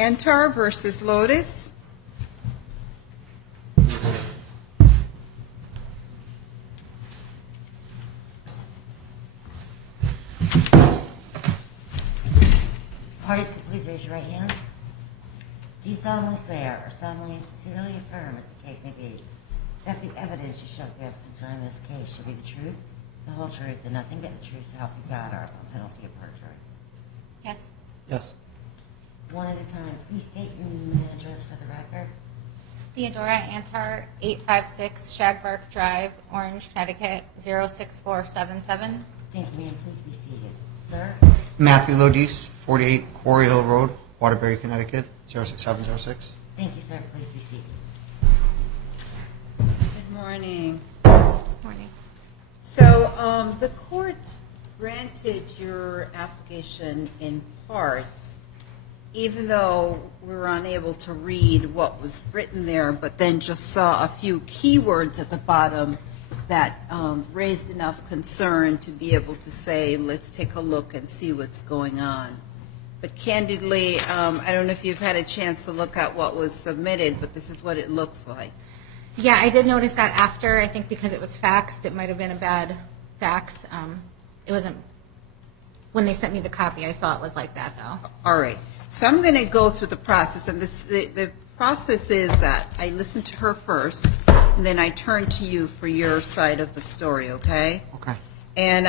Antar versus Lodice. Parties could please raise your right hands. Do you solemnly swear or solemnly and sincerely affirm, as the case may be, that the evidence you shall give concerning this case shall be the truth, the whole truth, and nothing but the truth, so help you God, or upon penalty of perjury? Yes. Yes. One at a time. Please state your name and address for the record. Theodora Antar, 856 Shagbark Drive, Orange, Connecticut, 06477. Thank you, ma'am. Please be seated. Sir? Matthew Lodice, 48 Quarry Hill Road, Waterbury, Connecticut, 06706. Thank you, sir. Please be seated. Good morning. Morning. So the court granted your application in part, even though we were unable to read what was written there, but then just saw a few keywords at the bottom that raised enough concern to be able to say, let's take a look and see what's going on. But candidly, I don't know if you've had a chance to look at what was submitted, but this is what it looks like. Yeah, I did notice that after, I think because it was faxed, it might have been a bad fax. It wasn't, when they sent me the copy, I saw it was like that though. All right. So I'm going to go through the process, and the process is that I listen to her first, and then I turn to you for your side of the story, okay? Okay. And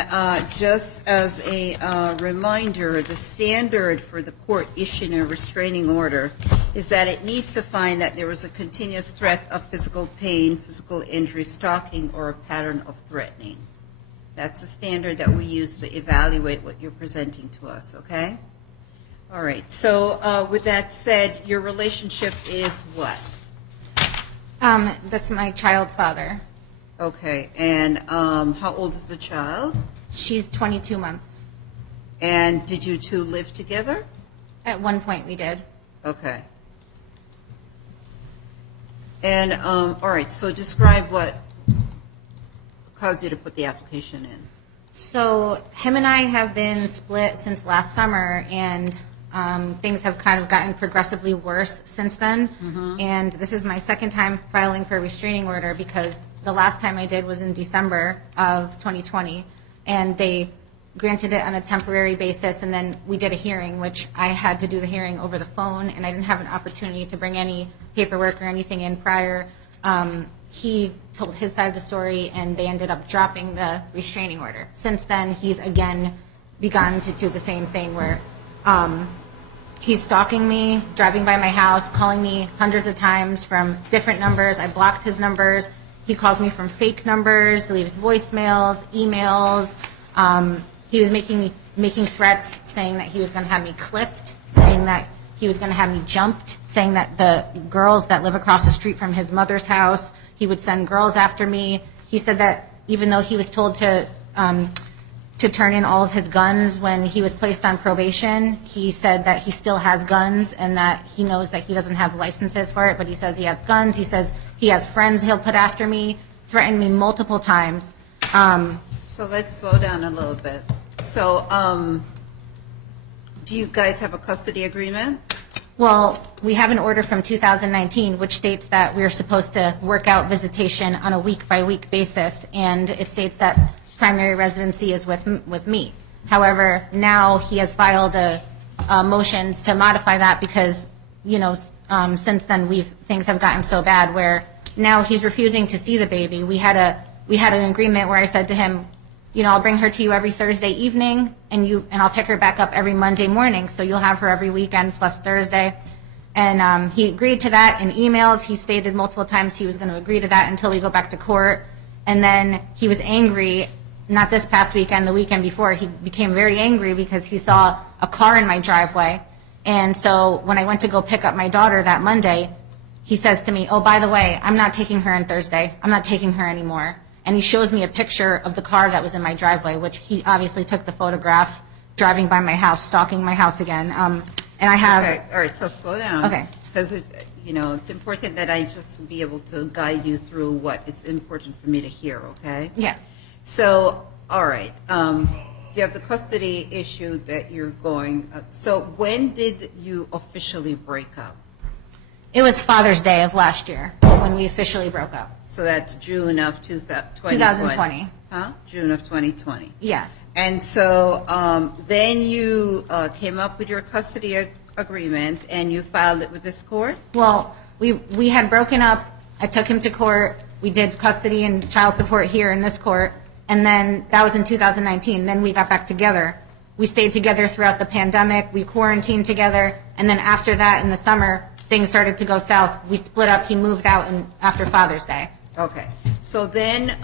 just as a reminder, the standard for the court issuing a restraining order is that it needs to find that there was a continuous threat of physical pain, physical injury, stalking, or a pattern of threatening. That's the standard that we use to evaluate what you're presenting to us, okay? All right. So with that said, your relationship is what? That's my child's father. Okay. And how old is the child? She's 22 months. And did you two live together? At one point we did. Okay. And all right. So describe what caused you to put the application in. So him and I have been split since last summer, and things have kind of gotten progressively worse since then. And this is my second time filing for a restraining order because the last time I did was in December of 2020, and they granted it on a temporary basis, and then we did a hearing, which I had to do the hearing over the phone, and I didn't have an opportunity to bring any paperwork or anything in prior. He told his side of the story, and they ended up dropping the restraining order. Since then, he's again begun to do the same thing where he's stalking me, driving by my house, calling me hundreds of times from different numbers. I blocked his numbers. He calls me from fake numbers, leaves voicemails, emails. He was making threats, saying that he was going to have me clipped, saying that he was going to have me jumped, saying that the girls that live across the street from his mother's house, he would send girls after me. He said that even though he was told to turn in all of his guns when he was placed on probation, he said that he still has guns and that he knows that he doesn't have licenses for it, but he says he has guns. He says he has friends he'll put after me, threatened me multiple times. So let's slow down a little bit. So do you guys have a custody agreement? Well, we have an order from 2019 which states that we're supposed to work out visitation on a week-by-week basis, and it states that primary residency is with me. However, now he has filed motions to modify that because, you know, since then things have gotten so bad where now he's refusing to see the baby. We had an agreement where I said to him, you know, I'll bring her to you every Thursday evening, and I'll pick her back up every Monday morning, so you'll have her every weekend plus Thursday. And he agreed to that in emails. He stated multiple times he was going to agree to that until we go back to court. And then he was angry, not this past weekend, the weekend before. He became very angry because he saw a car in my driveway. And so when I went to go pick up my daughter that Monday, he says to me, oh, by the way, I'm not taking her on Thursday. I'm not taking her anymore. And he shows me a picture of the car that was in my driveway, which he obviously took the photograph driving by my house, stalking my house again. And I have... Okay, all right, so slow down. Okay. Because, you know, it's important that I just be able to guide you through what is important for me to hear, okay? Yeah. So, all right. you have the custody issue that you're going. So when did you officially break up? It was Father's Day of last year when we officially broke up. So that's June of 2020. 2020. Huh? June of 2020. Yeah. And so then you came up with your custody agreement and you filed it with this court? Well, we had broken up. I took him to court. We did custody and child support here in this court. And then that was in 2019. Then we got back together. We stayed together throughout the pandemic. We quarantined together. And then after that, in the summer, things started to go south. We split up. He moved out after Father's Day. Okay. So then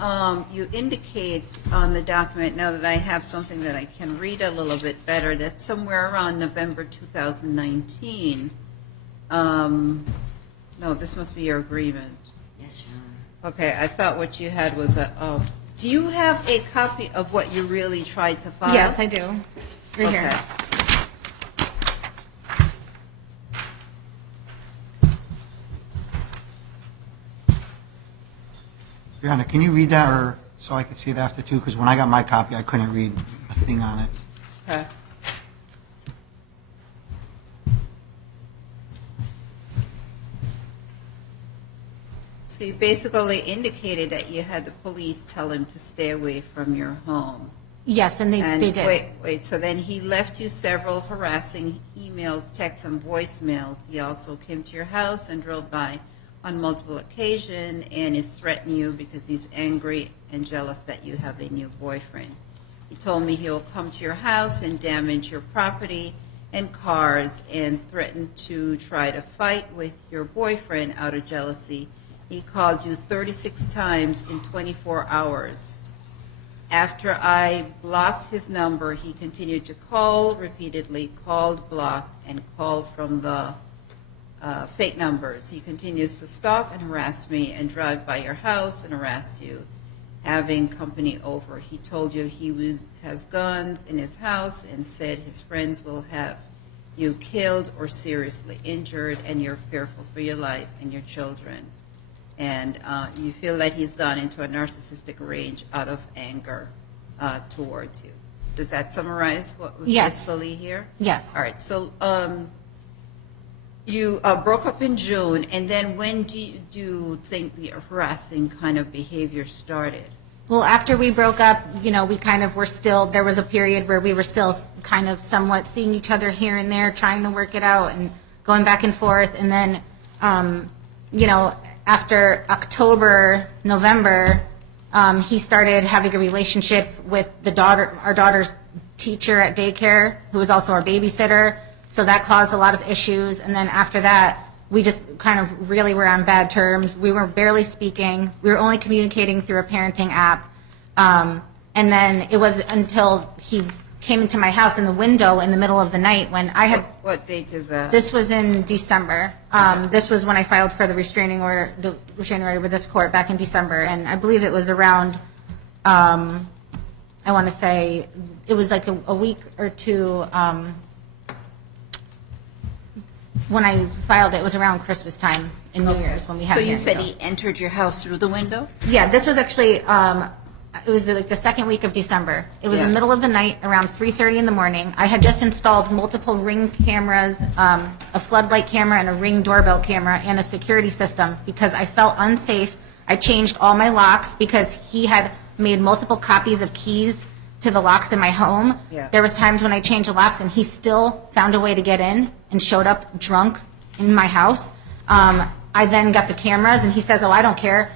you indicate on the document, now that I have something that I can read a little bit better, that somewhere around November 2019, no, this must be your agreement. Yes, Your Honor. Okay, I thought what you had was a, do you have a copy of what you really tried to file? Yes, I do. Right Okay. here. Brianna, can you read that or so I could see it after too? Because when I got my copy, I couldn't read a thing on it. Okay. So you basically indicated that you had the police tell him to stay away from your home. Yes, and they did. Wait, so then he left you several harassing emails, texts, and voicemails. He also came to your house and drove by on multiple occasions and is threatening you because he's angry and jealous that you have a new boyfriend. He told me he'll come to your house and damage your property and cars and threatened to try to fight with your boyfriend out of jealousy. He called you 36 times in 24 hours. After I blocked his number, he continued to call repeatedly, called, blocked, and called from the fake numbers. He continues to stalk and harass me and drive by your house and harass you, having company over. He told you he has guns in his house and said his friends will have you killed or seriously injured, and you're fearful for your life and your children. And you feel that he's gone into a narcissistic rage out of anger towards you. Does that summarize what was peacefully here? Yes. All right. So you broke up in June, and then when do you think the harassing kind of behavior started? Well, after we broke up, we kind of were still, there was a period where we were still kind of somewhat seeing each other here and there, trying to work it out and going back and forth. And then, after October, November, he started having a relationship with our daughter's teacher at daycare, who was also our babysitter. So that caused a lot of issues. And then after that, we just kind of really were on bad terms. We were barely speaking. We were only communicating through a parenting app. And then it was until he came into my house in the window in the middle of the night when I had... What date is that? This was in December. This was when I filed for the restraining order with this court back in December. And I believe it was around, I want to say, it was like a week or two... when I filed it was around Christmas time and New Year's when we had So it. you said he entered your house through the window? Yeah, this was actually, it was like the second week of December. It was the middle of the night, around 3:30 in the morning. I had just installed multiple Ring cameras, a floodlight camera and a Ring doorbell camera and a security system because I felt unsafe. I changed all my locks because he had made multiple copies of keys to the locks in my home. Yeah. There was times when I changed the locks and he still found a way to get in and showed up drunk in my house. I then got the cameras and he says, "Oh, I don't care.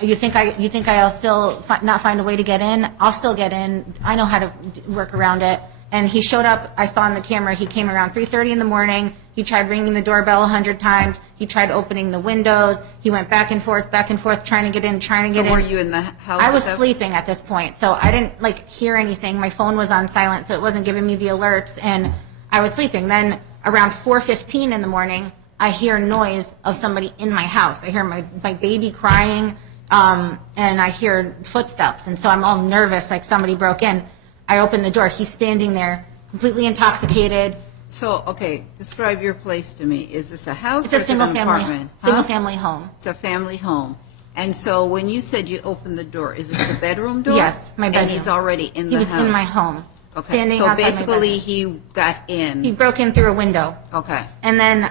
You think I'll still not find a way to get in? I'll still get in. I know how to work around it." And he showed up. I saw on the camera he came around 3:30 in the morning. He tried ringing the doorbell 100 times. He tried opening the windows. He went back and forth, trying to get in, So were you in the house? I was sleeping at this point, so I didn't hear anything. My phone was on silent, so it wasn't giving me the alerts, and I was sleeping. Then around 4:15 in the morning, I hear noise of somebody in my house. I hear my baby crying, and I hear footsteps, and so I'm all nervous, like somebody broke in. I open the door. He's standing there, completely intoxicated. So, okay, describe your place to me. Is this a house It's or a is it an apartment? single family home. It's a family home. And so when you said you opened the door, is it the bedroom door? Yes, my bedroom. And he's already in the house? He was in my home. Okay, standing so outside my basically bedroom. he got in. He broke in through a window. Okay. And then,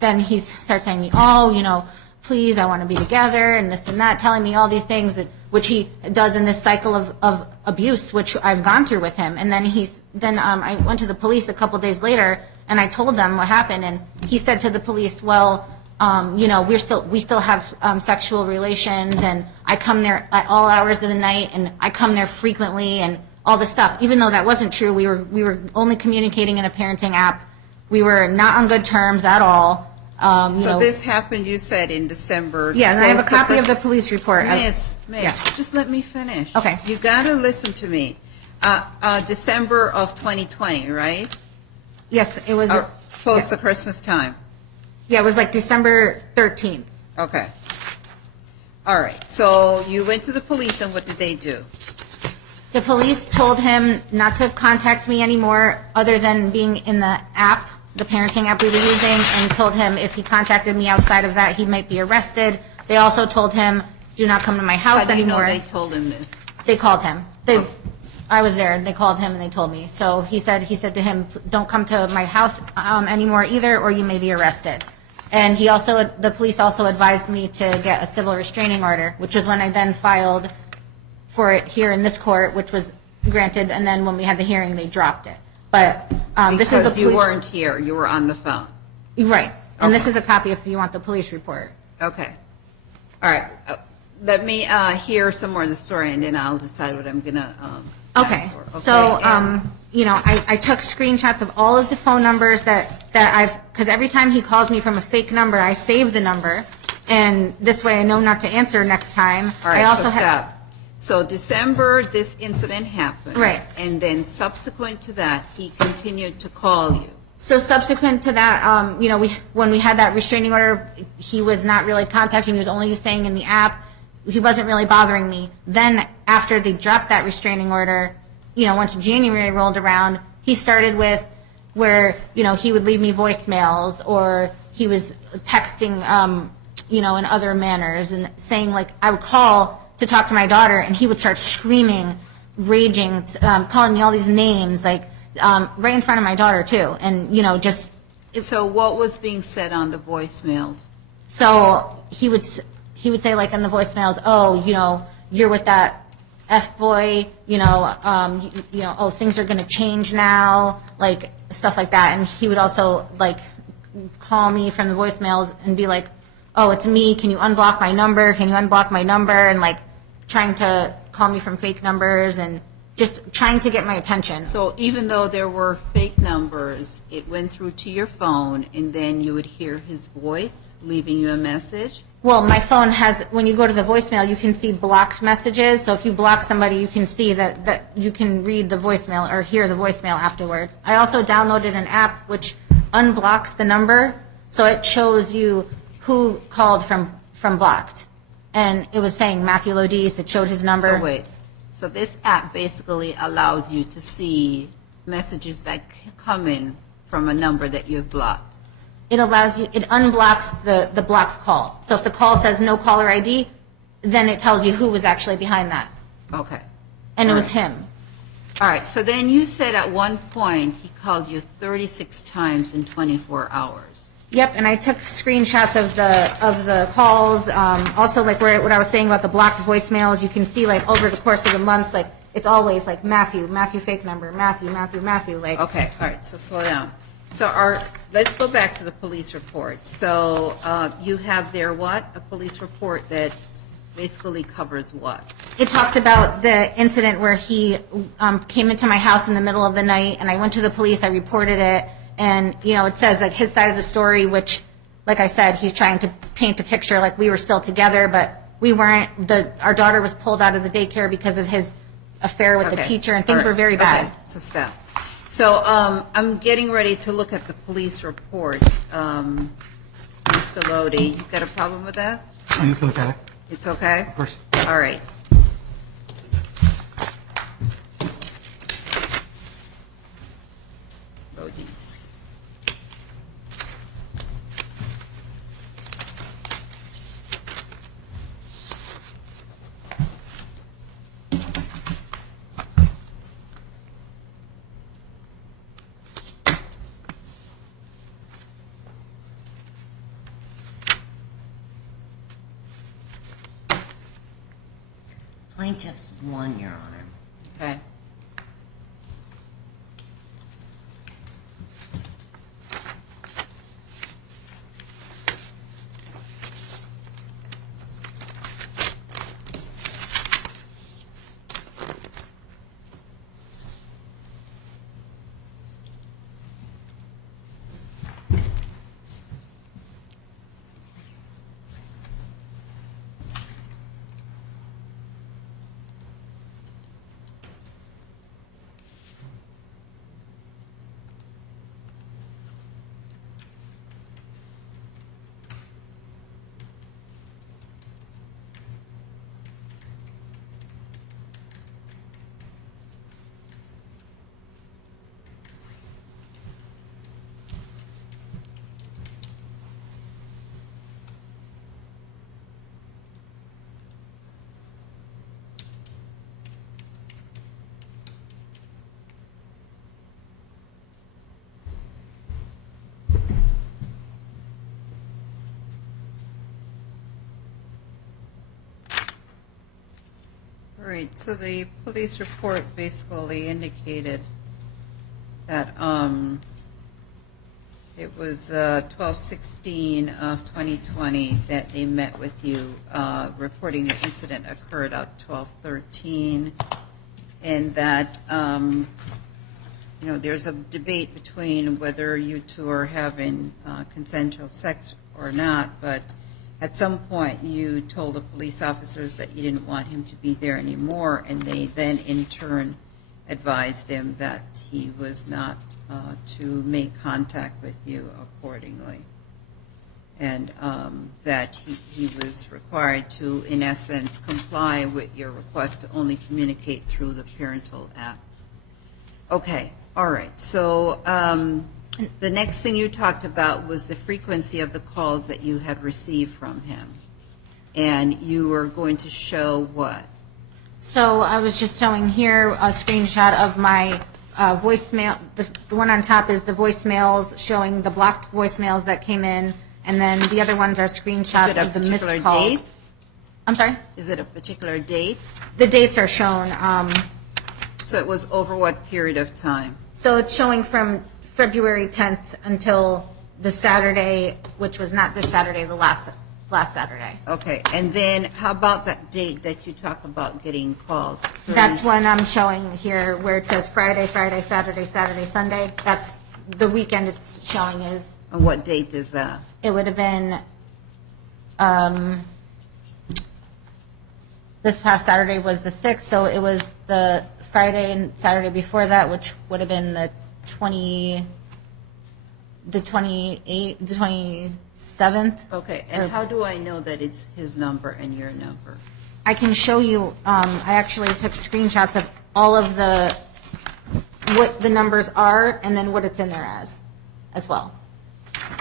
then he starts saying, please, I want to be together, and this and that, telling me all these things, which he does in this cycle of abuse, which I've gone through with him. And then I went to the police a couple days later, and I told them what happened, and he said to the police, well, we still have sexual relations, and I come there at all hours of the night, and I come there frequently, and all this stuff. Even though that wasn't true, we were only communicating in a parenting app. We were not on good terms at all. So this happened, you said, in December. Yeah, and I have a copy of the police report. Miss, Yeah. just let me finish. Okay. You got to listen to me. December of 2020, right? Yes, it was. Close to Christmas time. Yeah, it was like December 13th. Okay. All right. So you went to the police, and what did they do? The police told him not to contact me anymore other than being in the app, the parenting app we were using, and told him if he contacted me outside of that, he might be arrested. They also told him, do not come to my house How do you know anymore. they told him this? They called him. I was there, and they called him, and they told me. So he said to him, don't come to my house anymore either, or you may be arrested. And the police also advised me to get a civil restraining order, which is when I then filed for it here in this court, which was granted, and then when we had the hearing, they dropped it. But this is the Because you police. weren't here, you were on the phone. Right. And this Okay. is a copy if you want the police report. Okay. All right. Let me hear some more of the story, and then I'll decide what I'm going to Okay. ask for. So, and- I took screenshots of all of the phone numbers that because every time he calls me from a fake number, I save the number, and this way I know not to answer next time. All right, I also so have. stop. So December, this incident happened. Right. And then subsequent to that, he continued to call you. So subsequent to that, when we had that restraining order, he was not really contacting me. He was only saying in the app. He wasn't really bothering me. Then after they dropped that restraining order, once January rolled around, he started with where, he would leave me voicemails, or he was texting, in other manners, and saying, like, I would call to talk to my daughter, and he would start screaming, raging, calling me all these names, like, right in front of my daughter, too. And, just... So what was being said on the voicemails? So he would say, like, in the voicemails, oh, you're with that F-boy, oh, things are going to change now, like, stuff like that. And he would also, like, call me from the voicemails and be like, oh, it's me, can you unblock my number, and, like, trying to call me from fake numbers and just trying to get my attention. So even though there were fake numbers, it went through to your phone, and then you would hear his voice leaving you a message? Well, my phone has, when you go to the voicemail, you can see blocked messages. So if you block somebody, you can see that you can read the voicemail or hear the voicemail afterwards. I also downloaded an app which unblocks the number, so it shows you who called from blocked. And it was saying Matthew Lodice. It showed his number. So wait. So this app basically allows you to see messages that come in from a number that you've blocked. It unblocks the blocked call. So if the call says no caller ID, then it tells you who was actually behind that. Okay. And it was him. All right. So then you said at one point he called you 36 times in 24 hours. Yep, and I took screenshots of the calls. Also, like what I was saying about the blocked voicemails, you can see, like, over the course of the months, like, it's always like Matthew fake number, Matthew, like. Okay. All right. So slow down. So let's go back to the police report. So you have there what? A police report that basically covers what? It talks about the incident where he came into my house in the middle of the night, and I went to the police, I reported it, and, it says, like, his side of the story, which, like I said, he's trying to paint a picture like we were still together, but we weren't. Our daughter was pulled out of the daycare because of his affair with the teacher, and things were very bad. Okay. So stop. So I'm getting ready to look at the police report. Mr. Lodi, you got a problem with that? Oh, you can look at it. It's okay? Of course. All right. Lodice. Plaintiff's won, Your Honor. Okay. All right, so the police report basically indicated that it was 12/16 of 2020 that they met with you, reporting the incident occurred at 12/13, and that there's a debate between whether you two are having consensual sex or not, but at some point you told the police officers that you didn't want him to be there anymore, and they then in turn advised him that he was not to make contact with you accordingly, and that he was required to, in essence, comply with your request to only communicate through the parental app. Okay, all right. So the next thing you talked about was the frequency of the calls that you had received from him, and you were going to show what? So I was just showing here a screenshot of my voicemail. The one on top is the voicemails showing the blocked voicemails that came in, and then the other ones are screenshots of the missed calls. Is it a particular date? I'm sorry? Is it a particular date? The dates are shown. So it was over what period of time? So it's showing from February 10th until the Saturday, which was not this Saturday, the last Saturday. Okay, and then how about that date that you talk about getting calls? That's when I'm showing here where it says Friday, Saturday, Sunday. That's the weekend it's showing is. And what date is that? It would have been this past Saturday was the 6th, so it was the Friday and Saturday before that, which would have been the 28th, the 27th. Okay, and how do I know that it's his number and your number? I can show you. I actually took screenshots of all of what the numbers are and then what it's in there as well.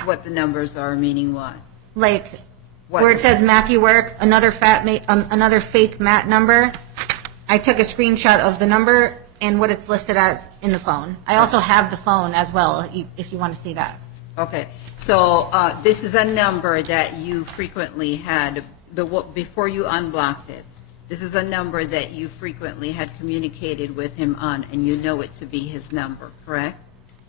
What the numbers are, meaning what? Like where it says Matthew Work, another fake Matt number. I took a screenshot of the number and what it's listed as in the phone. I also have the phone as well, if you want to see that. Okay, so this is a number that you frequently had before you unblocked it. This is a number that you frequently had communicated with him on, and you know it to be his number, correct?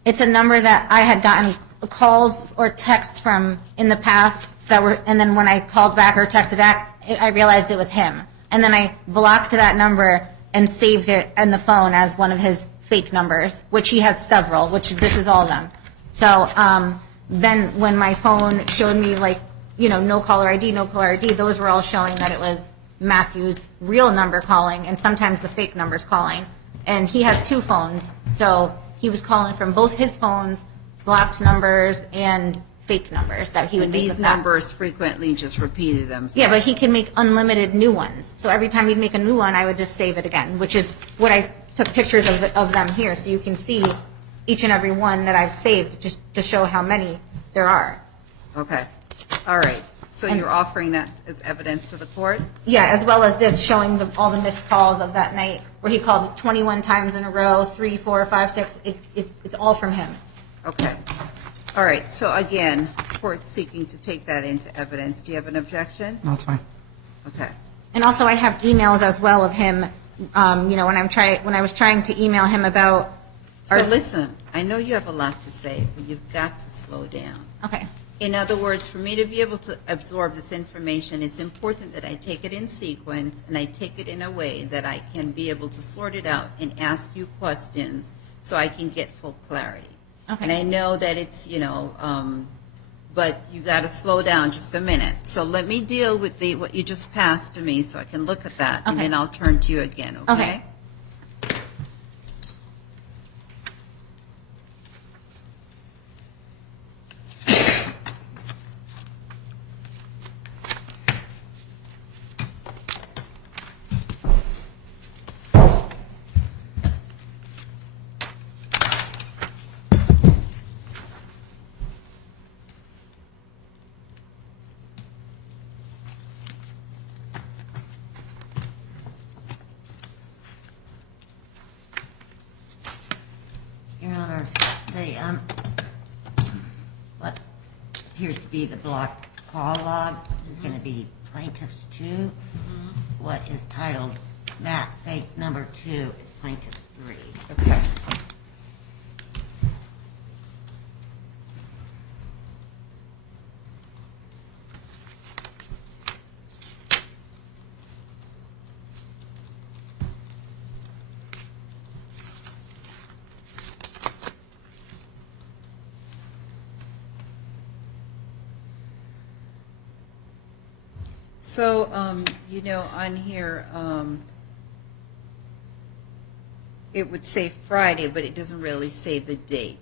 It's a number that I had gotten calls or texts from in the past and then when I called back or texted back, I realized it was him. And then I blocked that number and saved it in the phone as one of his fake numbers, which he has several, which this is all of them. So then when my phone showed me no caller ID, those were all showing that it was Matthew's real number calling and sometimes the fake numbers calling. And he has two phones, so he was calling from both his phones, blocked numbers and fake numbers that he would make. These numbers frequently just repeated themselves. Yeah, but he can make unlimited new ones. So every time he'd make a new one, I would just save it again, which is what I took pictures of them here, so you can see each and every one that I've saved just to show how many there are. Okay. All right. So you're offering that as evidence to the court? Yeah, as well as this showing all the missed calls of that night where he called 21 times in a row, 3, 4, 5, 6. It's all from him. Okay. All right. So again, court seeking to take that into evidence. Do you have an objection? No, it's fine. Okay. And also I have emails as well of him, when I was trying to email him about. So listen, I know you have a lot to say, but you've got to slow down. Okay. In other words, for me to be able to absorb this information, it's important that I take it in sequence and I take it in a way that I can be able to sort it out and ask you questions so I can get full clarity. Okay. And I know that it's, but you got to slow down just a minute. So let me deal with what you just passed to me so I can look at that, and Okay. then I'll turn to you again, okay? Okay. Your Honor, what appears to be the blocked call log is going to be plaintiff's 2. What is titled Matt Fake number 2 is plaintiff's 3. Okay. So, on here, it would say Friday, but it doesn't really say the date.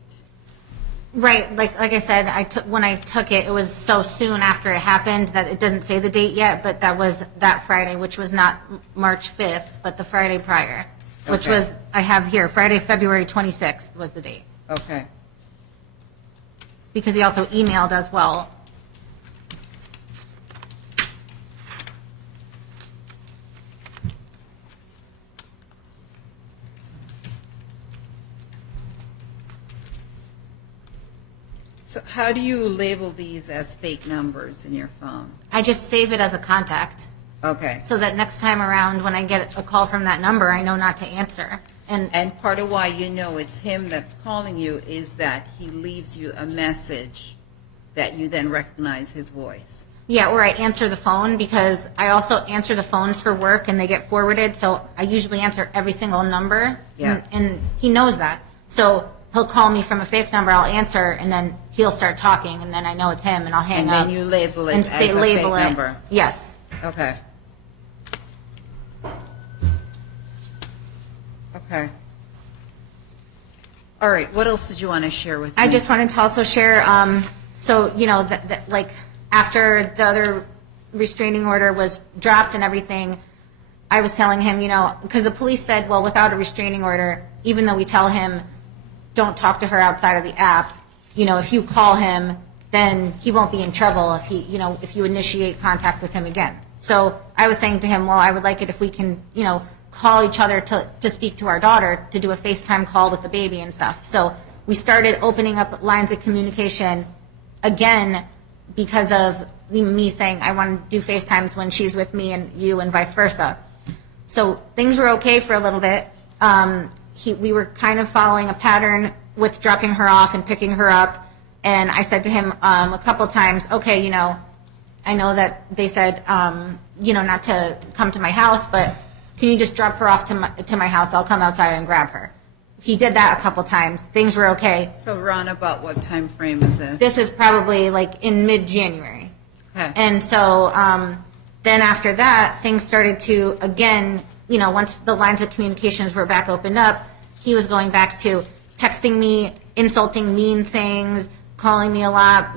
Right, like I said, when I took it, it was so soon after it happened that it doesn't say the date yet, but that was that Friday, which was not March 5th, but the Friday prior, which Okay. was, I have here, Friday, February 26th was the date. Okay. Because he also emailed as well. So how do you label these as fake numbers in your phone? I just save it as a contact, Okay. so that next time around when I get a call from that number, I know not to answer. And part of why you know it's him that's calling you is that he leaves you a message that you then recognize his voice. Yeah, or I answer the phone because I also answer the phones for work and they get forwarded, so I usually answer every single number. Yeah. And he knows that. So he'll call me from a fake number, I'll answer, and then he'll start talking, and then I know it's him, and I'll hang And up. then you label it and as say a label fake it. number. Yes. Okay. Okay. All right, what else did you want to share with me? I just wanted to also share, like after the other restraining order was dropped and everything, I was telling him, because the police said, well, without a restraining order, even though we tell him don't talk to her outside of the app, if you call him, then he won't be in trouble if you initiate contact with him again. So I was saying to him, well, I would like it if we can, call each other to speak to our daughter, to do a FaceTime call with the baby and stuff. So we started opening up lines of communication again because of me saying I want to do FaceTimes when she's with me and you and vice versa. So things were okay for a little bit. We were kind of following a pattern with dropping her off and picking her up. And I said to him a couple times, okay, I know that they said, not to come to my house, but can you just drop her off to my house? I'll come outside and grab her. He did that a couple times. Things were okay. So around about what time frame is this? This is probably like in mid-January. Okay. And so then after that, things started to, again, once the lines of communications were back opened up, he was going back to texting me, insulting mean things, calling me a lot,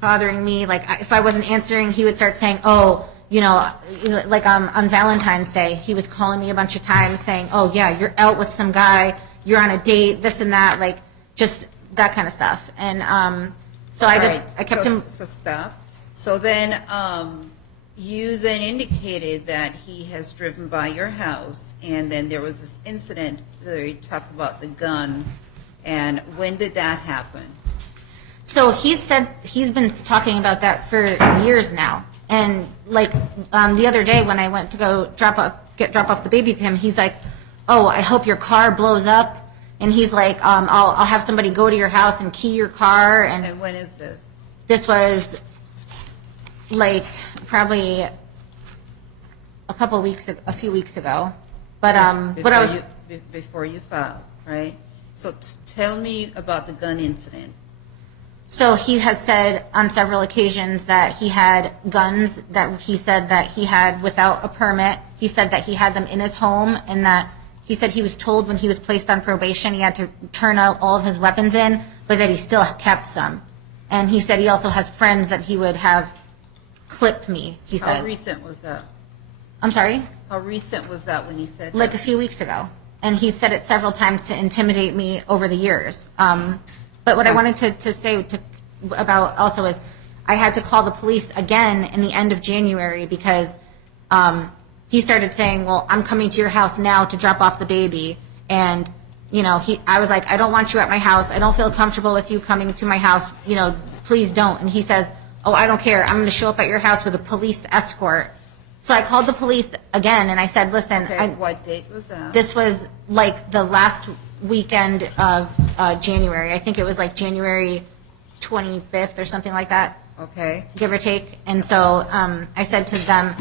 bothering me. Like if I wasn't answering, he would start saying, like on Valentine's Day, he was calling me a bunch of times saying, oh yeah, you're out with some guy, you're on a date, this and that, like just that kind of stuff. And so I kept him. So stop. So then you then indicated that he has driven by your house, and then there was this incident where you talked about the gun. And when did that happen? So he said he's been talking about that for years now. And like the other day when I went to go drop off the baby to him, he's like, "Oh, I hope your car blows up." And he's like, "I'll have somebody go to your house and key your car." And when is this? This was like probably a few weeks ago. But before you filed, right? So tell me about the gun incident. So he has said on several occasions that he had guns that he said that he had without a permit. He said that he had them in his home, and that he said he was told when he was placed on probation he had to turn out all of his weapons in, but that he still kept some. And he said he also has friends that he would have clipped me, he says. How recent was that? I'm sorry? How recent was that when he said Like that? a few weeks ago. And he said it several times to intimidate me over the years. But what I wanted to say about also is I had to call the police again in the end of January because he started saying, "Well, I'm coming to your house now to drop off the baby." And, I was like, "I don't want you at my house. I don't feel comfortable with you coming to my house. Please don't." And he says, "Oh, I don't care. I'm going to show up at your house with a police escort." So I called the police again and I said, "Listen." Okay, what date was that? This was like the last weekend of January. I think it was like January 25th or something like that. Okay. Give or take. And so I said to them,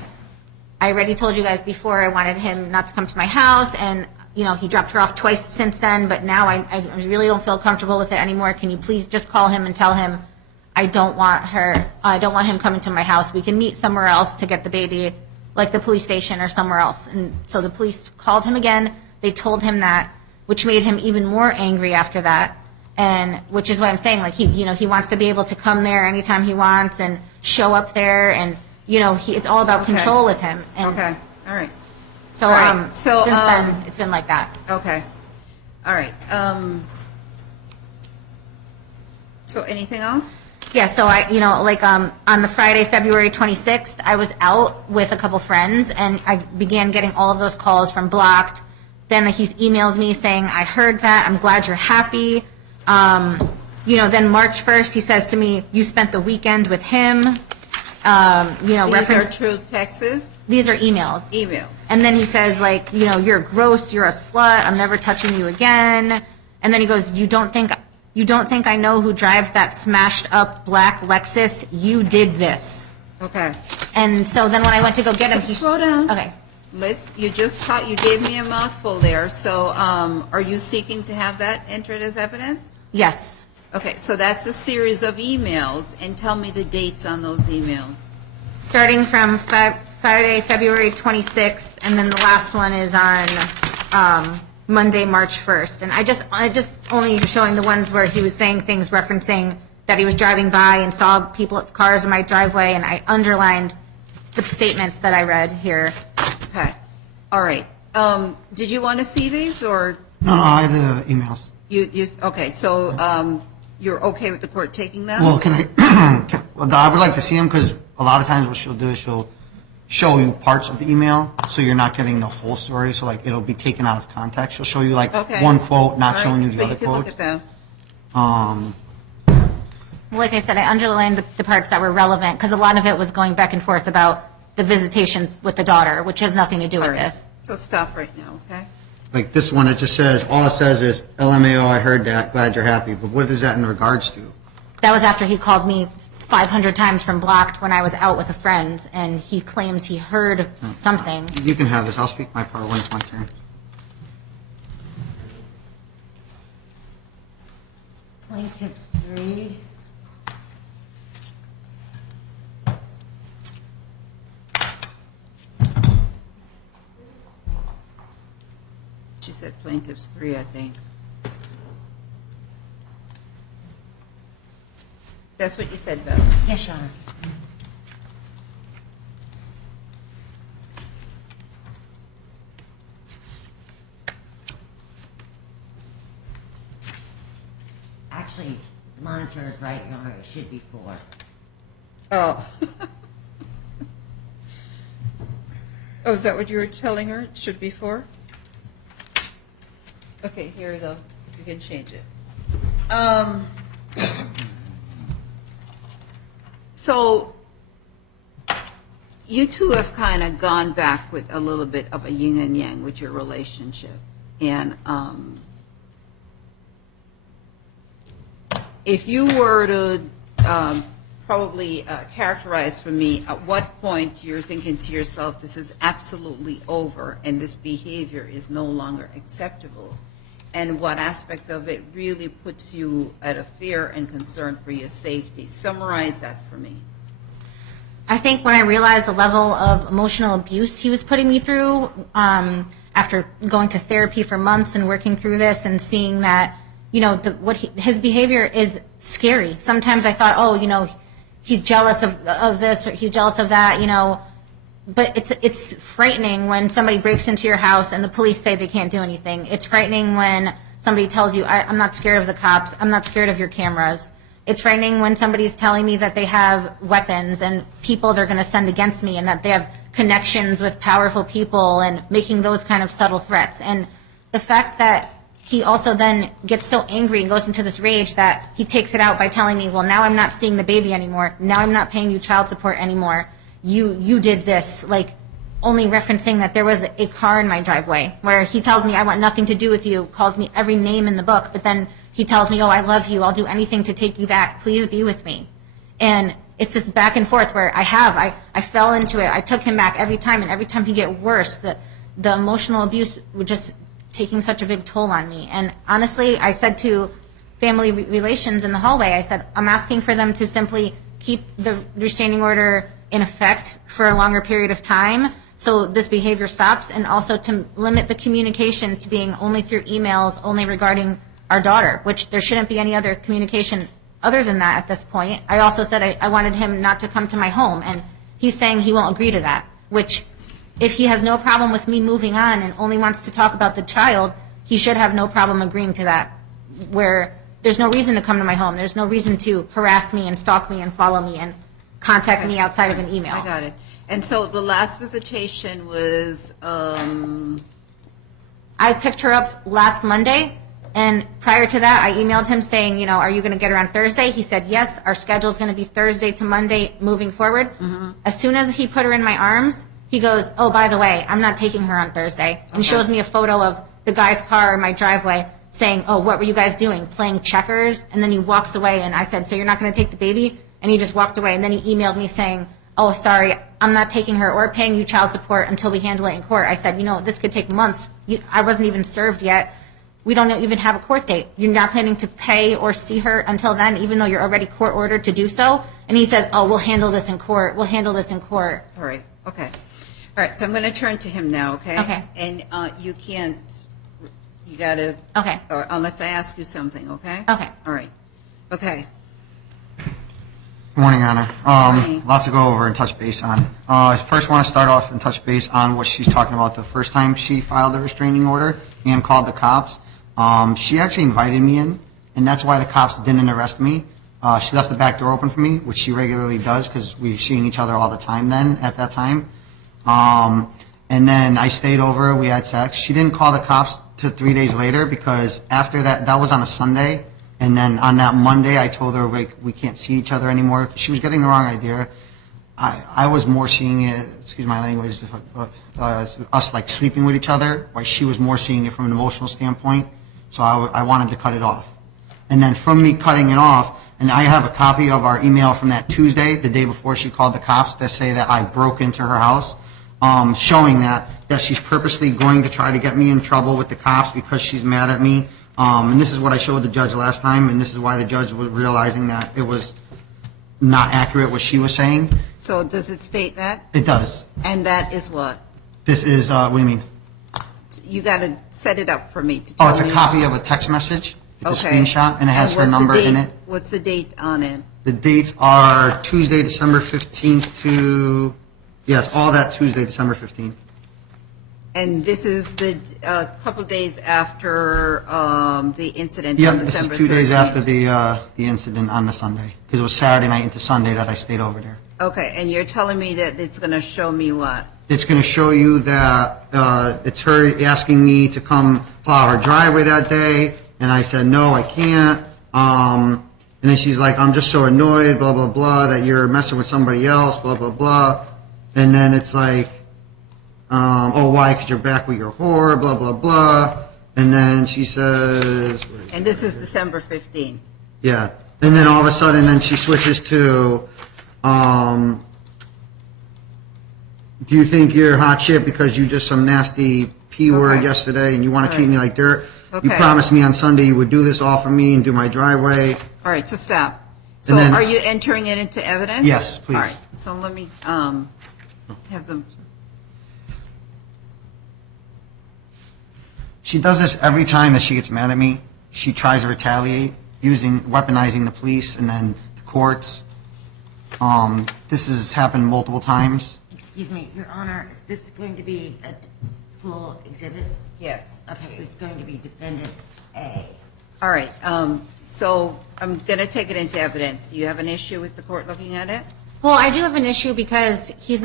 "I already told you guys before I wanted him not to come to my house, and he dropped her off twice since then, but now I really don't feel comfortable with it anymore. Can you please just call him and tell him I don't want him coming to my house. We can meet somewhere else to get the baby, like the police station or somewhere else." And so the police called him again. They told him that, which made him even more angry after that. And which is what I'm saying, like he wants to be able to come there anytime he wants and show up there, and it's all about control with him. And Okay. All right. So All right. So, since then it's been like that. Okay. All right. So anything else? Yeah, so on the Friday, February 26th, I was out with a couple friends, and I began getting all of those calls from Blocked. Then he emails me saying, "I heard that. I'm glad you're happy." Then March 1st, he says to me, "You spent the weekend with him." These are true texts? These are emails. Emails. And then he says, "You're gross. You're a slut. I'm never touching you again." And then he goes, You don't think I know who drives that smashed up black Lexus? You did this." Okay. And so then when I went to go get him, Slow down. Okay. You gave me a mouthful there. So are you seeking to have that entered as evidence? Yes. Okay, so that's a series of emails, and tell me the dates on those emails. Starting from Friday, February 26th, and then the last one is on Monday, March 1st. And I just only showing the ones where he was saying things referencing that he was driving by and saw cars in my driveway, and I underlined the statements that I read here. Okay. All right. Did you want to see these, or? No, I have the emails. Okay, so you're okay with the court taking them? Well, I would like to see them because a lot of times what she'll do is she'll show you parts of the email, so you're not getting the whole story. So it'll be taken out of context. She'll show you one quote, not showing you the other quotes. So you can look at them. Like I said, I underlined the parts that were relevant because a lot of it was going back and forth about the visitation with the daughter, which has nothing to do with this. So stop right now, okay? Like this one, it just says, all it says is, "LMAO, I heard that, glad you're happy." But what is that in regards to? That was after he called me 500 times from Blocked when I was out with a friend, and he claims he heard something. You can have this. I'll speak my part when it's my turn. Plaintiffs 3. She said plaintiffs 3, I think. That's what you said, Beth. Yes, Your Honor. Actually, the monitor is right, Your Honor. It should be 4. Oh. Oh, is that what you were telling her? It should be 4? Okay, here we go. You can change it. So you two have kind of gone back with a little bit of a yin and yang with your relationship. And if you were to probably characterize for me at what point you're thinking to yourself, this is absolutely over and this behavior is no longer acceptable, and what aspect of it really puts you at a fear and concern for your safety. Summarize that for me. I think when I realized the level of emotional abuse he was putting me through, after going to therapy for months and working through this and seeing that, you know, his behavior is scary. Sometimes I thought, oh, you know, he's jealous of this or he's jealous of that, you know. But it's frightening when somebody breaks into your house and the police say they can't do anything. It's frightening when somebody tells you, I'm not scared of the cops, I'm not scared of your cameras. It's frightening when somebody's telling me that they have weapons and people they're going to send against me and that they have connections with powerful people and making those kind of subtle threats. And the fact that he also then gets so angry and goes into this rage that he takes it out by telling me, well, now I'm not seeing the baby anymore. Now I'm not paying you child support anymore. You did this, like only referencing that there was a car in my driveway, where he tells me I want nothing to do with you, calls me every name in the book, but then he tells me, oh, I love you, I'll do anything to take you back, please be with me. And it's this back and forth where I fell into it. I took him back every time, and every time he get worse, the emotional abuse was just taking such a big toll on me. And honestly, I said to family relations in the hallway, I said, I'm asking for them to simply keep the restraining order in effect for a longer period of time so this behavior stops, and also to limit the communication to being only through emails, only regarding our daughter, which there shouldn't be any other communication other than that at this point. I also said I wanted him not to come to my home, and he's saying he won't agree to that, which if he has no problem with me moving on and only wants to talk about the child, he should have no problem agreeing to that, where there's no reason to come to my home. There's no reason to harass me and stalk me and follow me and contact me outside of an email. I got it. And so the last visitation was... I picked her up last Monday, and prior to that, I emailed him saying, you know, are you going to get her on Thursday? He said, yes, our schedule is going to be Thursday to Monday moving forward. Mm-hmm. As soon as he put her in my arms, he goes, oh, by the way, I'm not taking her on Thursday. And shows me a photo of the guy's car in my driveway saying, oh, what were you guys doing? Playing checkers? And then he walks away, and I said, so you're not going to take the baby? And he just walked away. And then he emailed me saying, oh, sorry, I'm not taking her or paying you child support until we handle it in court. I said, you know, this could take months. I wasn't even served yet. We don't even have a court date. You're not planning to pay or see her until then, even though you're already court ordered to do so. And he says, oh, we'll handle this in court. We'll handle this in court. All right. Okay. All right. So I'm going to turn to him now, okay? Okay. And you can't, you got to, okay, unless I ask you something, okay? Okay. All right. Okay. Good morning, Your Honor. Morning. Lots to go over and touch base on. I first want to start off and touch base on what she's talking about the first time she filed the restraining order and called the cops. She actually invited me in, and that's why the cops didn't arrest me. She left the back door open for me, which she regularly does because we were seeing each other all the time then at that time. And then I stayed over. We had sex. She didn't call the cops till 3 days later because after that was on a Sunday. And then on that Monday, I told her we can't see each other anymore. She was getting the wrong idea. I was more seeing it, excuse my language, us like sleeping with each other, while she was more seeing it from an emotional standpoint. So I wanted to cut it off. And then from me cutting it off, and I have a copy of our email from that Tuesday, the day before she called the cops, that say that I broke into her house, showing that she's purposely going to try to get me in trouble with the cops because she's mad at me. And this is what I showed the judge last time, and this is why the judge was realizing that it was not accurate what she was saying. So does it state that? It does. And that is what? This is, what do you mean? You got to set it up for me to tell me. Oh, it's a copy of a text message. It's okay. a screenshot, and it has her number in it. What's the date on it? The dates are Tuesday, December 15th to, yes, all that Tuesday, December 15th. And this is the couple days after the incident Yep, on this December is 2 days 13th. after the incident on the Sunday, because it was Saturday night into Sunday that I stayed over there. Okay, and you're telling me that it's going to show me what? It's going to show you that it's her asking me to come plow her driveway that day, and I said, no, I can't. And then she's like, I'm just so annoyed, blah, blah, blah, that you're messing with somebody else, blah, blah, blah. And then it's like, oh, why? Because you're back with your whore, blah, blah, blah. And then she says... And this is December 15th. Yeah. And then all of a sudden, then she switches to, do you think you're hot shit because you just some nasty P word yesterday and you want to treat me like dirt? Okay. You promised me on Sunday you would do this all for me and do my driveway. All right, so stop. So then- are you entering it into evidence? Yes, please. All right, so let me have them. She does this every time that she gets mad at me. She tries to retaliate, weaponizing the police and then the courts. This has happened multiple times. Excuse me, Your Honor, is this going to be a full exhibit? Yes. Okay, it's going to be Defendants A. All right, so I'm going to take it into evidence. Do you have an issue with the court looking at it? Well, I do have an issue because he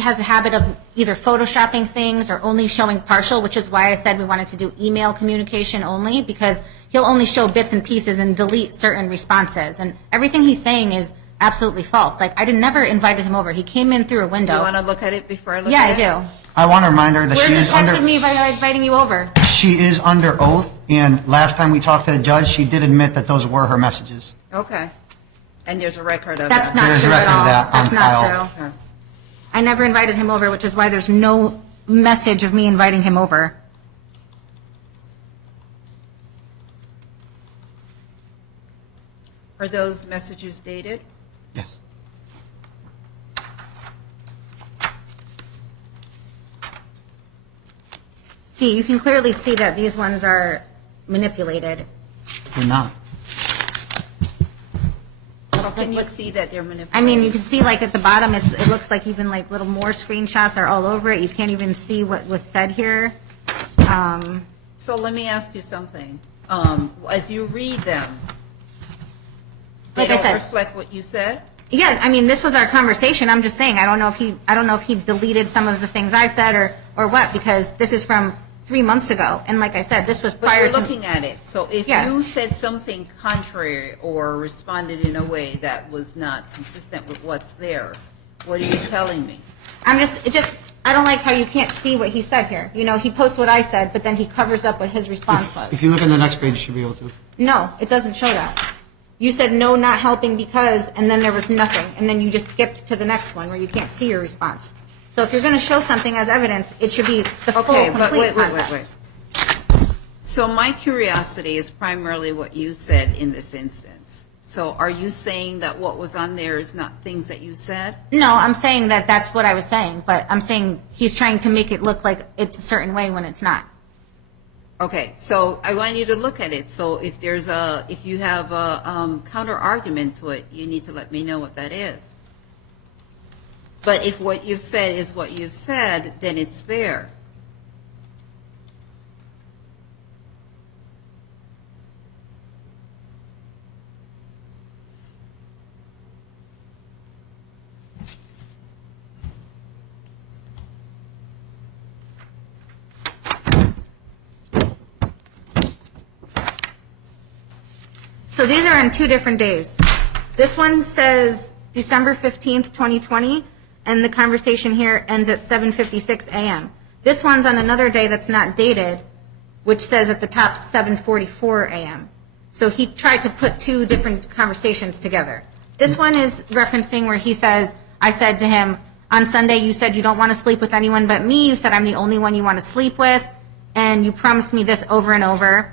has a habit of either photoshopping things or only showing partial, which is why I said we wanted to do email communication only, because he'll only show bits and pieces and delete certain responses. And everything he's saying is absolutely false. Like, I never invited him over. He came in through a window. Do you want to look at it before I look Yeah, at it? I do. I want to remind her that Where's she the is text under... of me inviting you over? She is under oath, and last time we talked to the judge, she did admit that those were her messages. Okay. And there's a record of That's that. not There's true a record at all. of that That's on not file. true. Okay. I never invited him over, which is why there's no message of me inviting him over. Are those messages dated? Yes. See, you can clearly see that these ones are manipulated. They're not. How can you see that they're manipulated? I mean, you can see like at the bottom, it looks like even like little more screenshots are all over it. You can't even see what was said here. So let me ask you something. As you read them, they Like I don't said- reflect what you said? Yeah, I mean, this was our conversation. I'm just saying, I don't know if he deleted some of the things I said or what, because this is from 3 months ago. And like I said, this was But prior you're to. looking at it. So if Yeah. you said something contrary or responded in a way that was not consistent with what's there, what are you telling me? I don't like how you can't see what he said here. You know, he posts what I said, but then he covers up what his response was. If you look at the next page, you should be able to. No, it doesn't show that. You said no, not helping because, and then there was nothing. And then you just skipped to the next one where you can't see your response. So if you're going to show something as evidence, it should be the full, Okay, complete but wait. context. So my curiosity is primarily what you said in this instance. So are you saying that what was on there is not things that you said? No, I'm saying that that's what I was saying, but I'm saying he's trying to make it look like it's a certain way when it's not. Okay, so I want you to look at it. So if you have a counter argument to it, you need to let me know what that is. But if what you've said is what you've said, then it's there. So these are on 2 different days. This one says December 15th, 2020, and the conversation here ends at 7:56 a.m. This one's on another day that's not dated, which says at the top 7:44 a.m. So he tried to put 2 different conversations together. This one is referencing where he says, I said to him, on Sunday you said you don't want to sleep with anyone but me. You said I'm the only one you want to sleep with, and you promised me this over and over.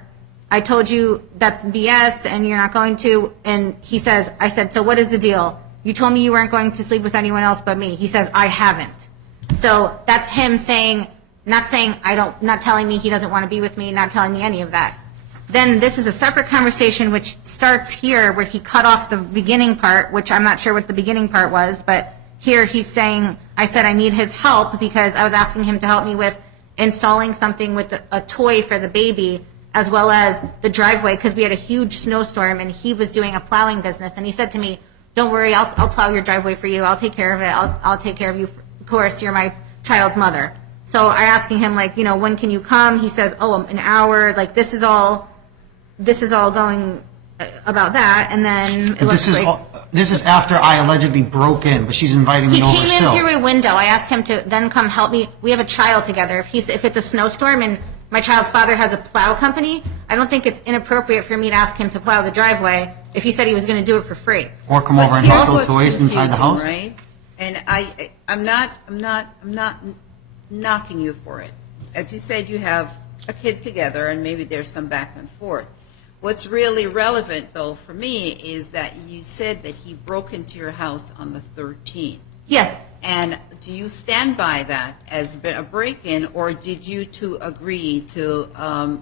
I told you that's BS and you're not going to. And he says, I said, so what is the deal? You told me you weren't going to sleep with anyone else but me. He says, I haven't. So that's him saying, not telling me he doesn't want to be with me, not telling me any of that. Then this is a separate conversation which starts here where he cut off the beginning part, which I'm not sure what the beginning part was, but here he's saying, I said I need his help because I was asking him to help me with installing something with a toy for the baby as well as the driveway because we had a huge snowstorm and he was doing a plowing business. And he said to me, don't worry, I'll plow your driveway for you. I'll take care of it. I'll take care of you. Of course, you're my child's mother. So I asking him, like, when can you come? He says, an hour. Like, this is all going about that, and then it looks like This is after I allegedly broke in, but she's inviting me he over came in still. through a window. I asked him to then come help me. We have a child together. If it's a snowstorm and my child's father has a plow company, I don't think it's inappropriate for me to ask him to plow the driveway if he said he was going to do it for free. Or come over and Here's help what's throw toys inside the confusing, house. right? And I'm not knocking you for it. As you said, you have a kid together, and maybe there's some back and forth. What's really relevant, though, for me, is that you said that he broke into your house on the 13th. Yes. And do you stand by that as a break-in, or did you two agree to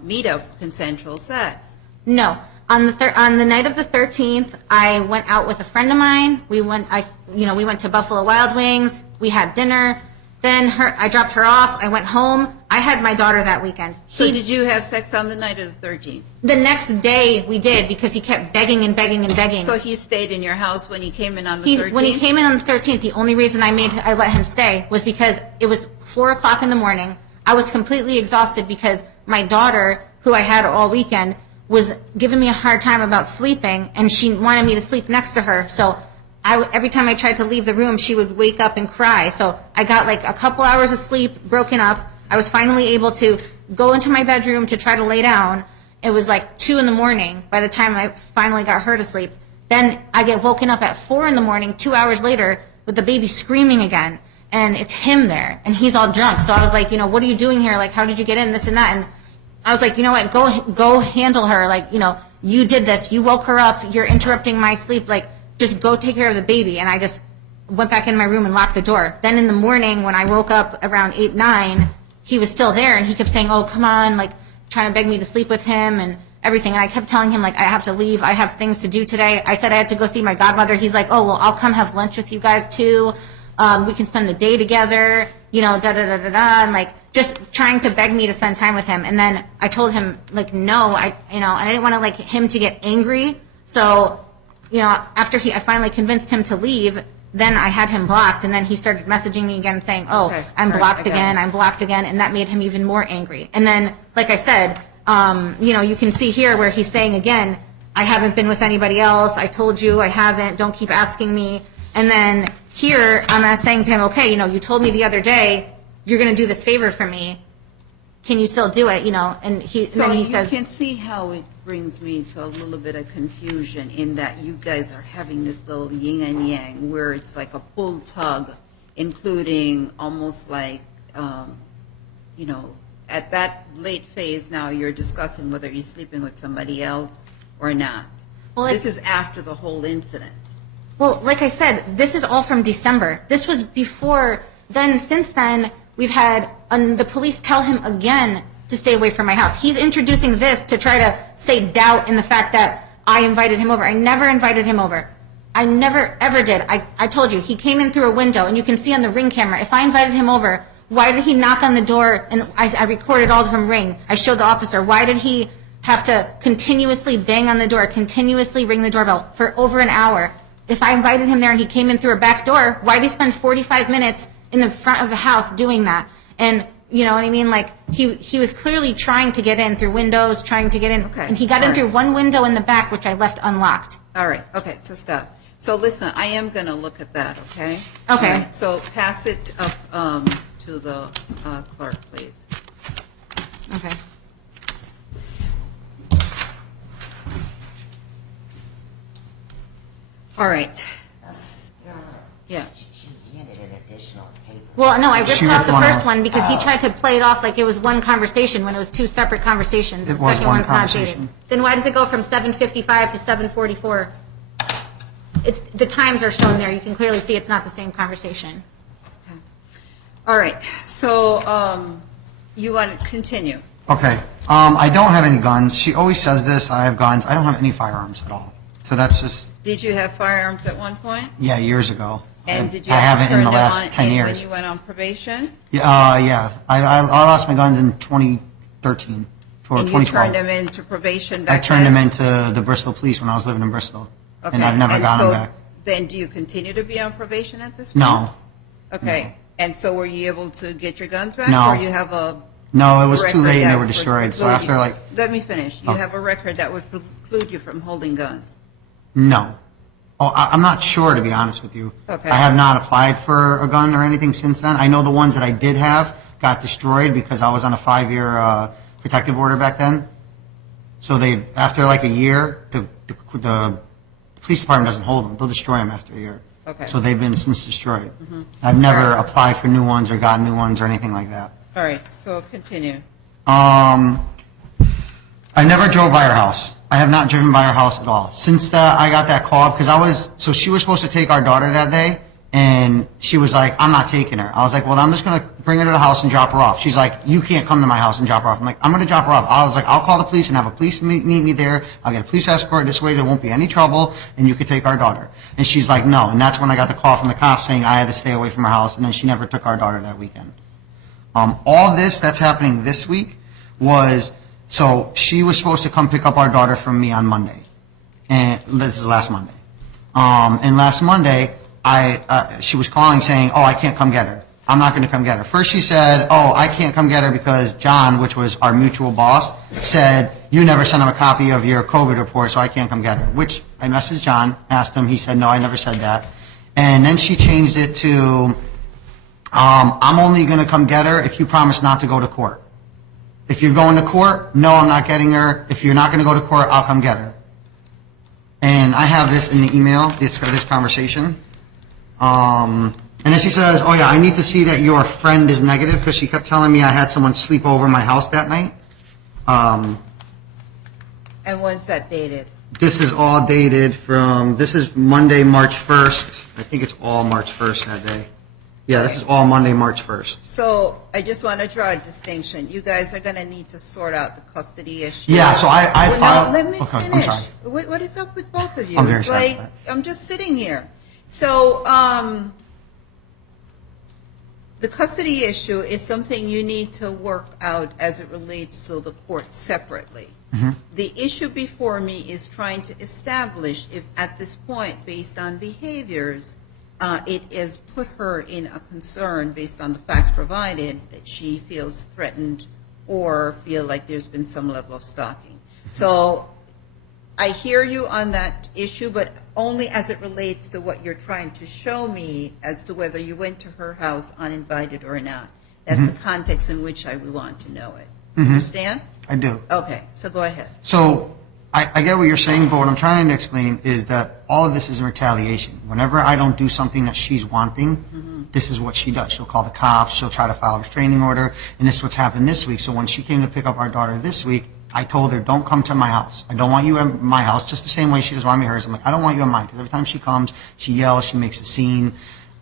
meet up for consensual sex? No. On the night of the 13th, I went out with a friend of mine. We went to Buffalo Wild Wings. We had dinner. Then I dropped her off. I went home. I had my daughter that weekend. So did you have sex on the night of the 13th? The next day we did, because he kept begging and begging and begging. So he stayed in your house when he came in on the 13th? When he came in on the 13th, the only reason I let him stay was because it was 4 o'clock in the morning. I was completely exhausted because my daughter, who I had all weekend, was giving me a hard time about sleeping, and she wanted me to sleep next to her. So every time I tried to leave the room, she would wake up and cry. So I got like a couple hours of sleep broken up. I was finally able to go into my bedroom to try to lay down. It was like 2 in the morning by the time I finally got her to sleep. Then I get woken up at 4 in the morning, 2 hours later, with the baby screaming again. And it's him there, and he's all drunk. So I was like, what are you doing here? Like, how did you get in, this and that? And I was like, you know what, go handle her. Like, you did this. You woke her up. You're interrupting my sleep. Like, just go take care of the baby. And I just went back in my room and locked the door. Then in the morning, when I woke up around 8, 9, he was still there, and he kept saying, oh, come on, like, trying to beg me to sleep with him and everything. And I kept telling him, like, I have to leave. I have things to do today. I said I had to go see my godmother. He's like, oh, well, I'll come have lunch with you guys too. We can spend the day together, da-da-da-da-da, and, like, just trying to beg me to spend time with him. And then I told him, like, no, and I didn't want to, like, him to get angry. So, after I finally convinced him to leave, then I had him blocked, and then he started messaging me again saying, oh, okay, I'm blocked again, I'm blocked again, and that made him even more angry. And then, like I said, you can see here where he's saying again, I haven't been with anybody else, I told you I haven't, don't keep asking me. And then here, I'm saying to him, okay, you told me the other day, you're going to do this favor for me, can you still do it, and then he says. So you can see how it brings me to a little bit of confusion in that you guys are having this little yin and yang where it's like a pull tug, including almost like, at that late phase now you're discussing whether you're sleeping with somebody else or not. Well, this is after the whole incident. Well, like I said, this is all from December. This was before then. Since then, we've had the police tell him again to stay away from my house. He's introducing this to try to say doubt in the fact that I invited him over. I never invited him over. I never, ever did. I told you, he came in through a window, and you can see on the Ring camera, if I invited him over, why did he knock on the door? And I recorded all from Ring. I showed the officer. Why did he have to continuously bang on the door, continuously ring the doorbell for over an hour? If I invited him there and he came in through a back door, why did he spend 45 minutes in the front of the house doing that? And you know what I mean? Like, he was clearly trying to get in through windows, trying to get in. Okay. And he got in through one window in the back, which I left unlocked. All right. Okay. So stop. So listen, I am going to look at that, okay? Okay. Right, so pass it up to the clerk, please. Okay. All right. Yeah. She handed an additional paper. Well, no, I ripped She off ripped the one first off. one because he tried to play it off like it was one conversation when it was two separate conversations. It The was second one one's not conversation. dated. Then why does it go from 7:55 to 7:44? The times are shown there. You can clearly see it's not the same conversation. Okay. All right. So you want to continue? Okay. I don't have any guns. She always says this. I have guns. I don't have any firearms at all. So that's just, Did you have firearms at one point? yeah, years ago. And did you I ever haven't in the turn them last on 10 when years. you went on probation? Yeah. I lost my guns in 2013 or And you 2012. turned them into probation I back turned then? them into the Bristol Police when I was living in Bristol. Okay. And I've never gotten them back. Then do you continue to be on probation at this point? No. Okay. And so were you able to get your guns back? No. Or you have a No, it was too record late and that they were would destroyed. So preclude after you? like, Let me finish. You Oh. have a record that would preclude preclude you from holding guns? No. Oh, I'm not sure, to be honest with you. Okay. I have not applied for a gun or anything since then. I know the ones that I did have got destroyed because I was on a 5-year protective order back then. So they, after like a year, the police department doesn't hold them. They'll destroy them after a year. Okay. So they've been since destroyed. I've never applied for new ones or gotten new ones or anything like that. All right, so continue. I never drove by her house. I have not driven by her house at all. Since I got that call, because so she was supposed to take our daughter that day, and she was like, I'm not taking her. I was like, well, I'm just going to bring her to the house and drop her off. She's like, you can't come to my house and drop her off. I'm like, I'm going to drop her off. I was like, I'll call the police and have a police meet me there. I'll get a police escort. This way there won't be any trouble, and you could take our daughter. And she's like, no. And that's when I got the call from the cops saying I had to stay away from her house, and then she never took our daughter that weekend. All this that's happening this week was, so she was supposed to come pick up our daughter from me on Monday. And this is last Monday. And last Monday, she was calling saying, oh, I can't come get her. I'm not going to come get her. First she said, oh, I can't come get her because John, which was our mutual boss, said, you never sent him a copy of your COVID report, so I can't come get her. Which I messaged John, asked him, he said, no, I never said that. And then she changed it to, I'm only going to come get her if you promise not to go to court. If you're going to court, no, I'm not getting her. If you're not going to go to court, I'll come get her. And I have this in the email, this conversation. And then she says, oh yeah, I need to see that your friend is negative, because she kept telling me I had someone sleep over my house that night. And when's that dated? This is all dated from, this is Monday, March 1st. I think it's all March 1st that day. Yeah, this is all Monday, March 1st. So I just want to draw a distinction. You guys are going to need to sort out the custody issue. Yeah, so I Well, filed. no, let me okay, finish. I'm sorry. What is up with both of you? I'm very it's sorry like about I'm just sitting here. So the custody issue is something you need to work out as it relates to the court separately. The issue before me is trying to establish if at this point, based on behaviors, it has put her in a concern based on the facts provided that she feels threatened or feel like there's been some level of stalking. So I hear you on that issue, but only as it relates to what you're trying to show me as to whether you went to her house uninvited or not. That's the context in which I would want to know it. Understand? I do. Okay, so go ahead. So I get what you're saying, but what I'm trying to explain is that all of this is in retaliation. Whenever I don't do something that she's wanting, this is what she does. She'll call the cops, she'll try to file a restraining order, and this is what's happened this week. So when she came to pick up our daughter this week, I told her, don't come to my house. I don't want you at my house, just the same way she doesn't want me at hers. I'm like, I don't want you at mine, because every time she comes, she yells, she makes a scene.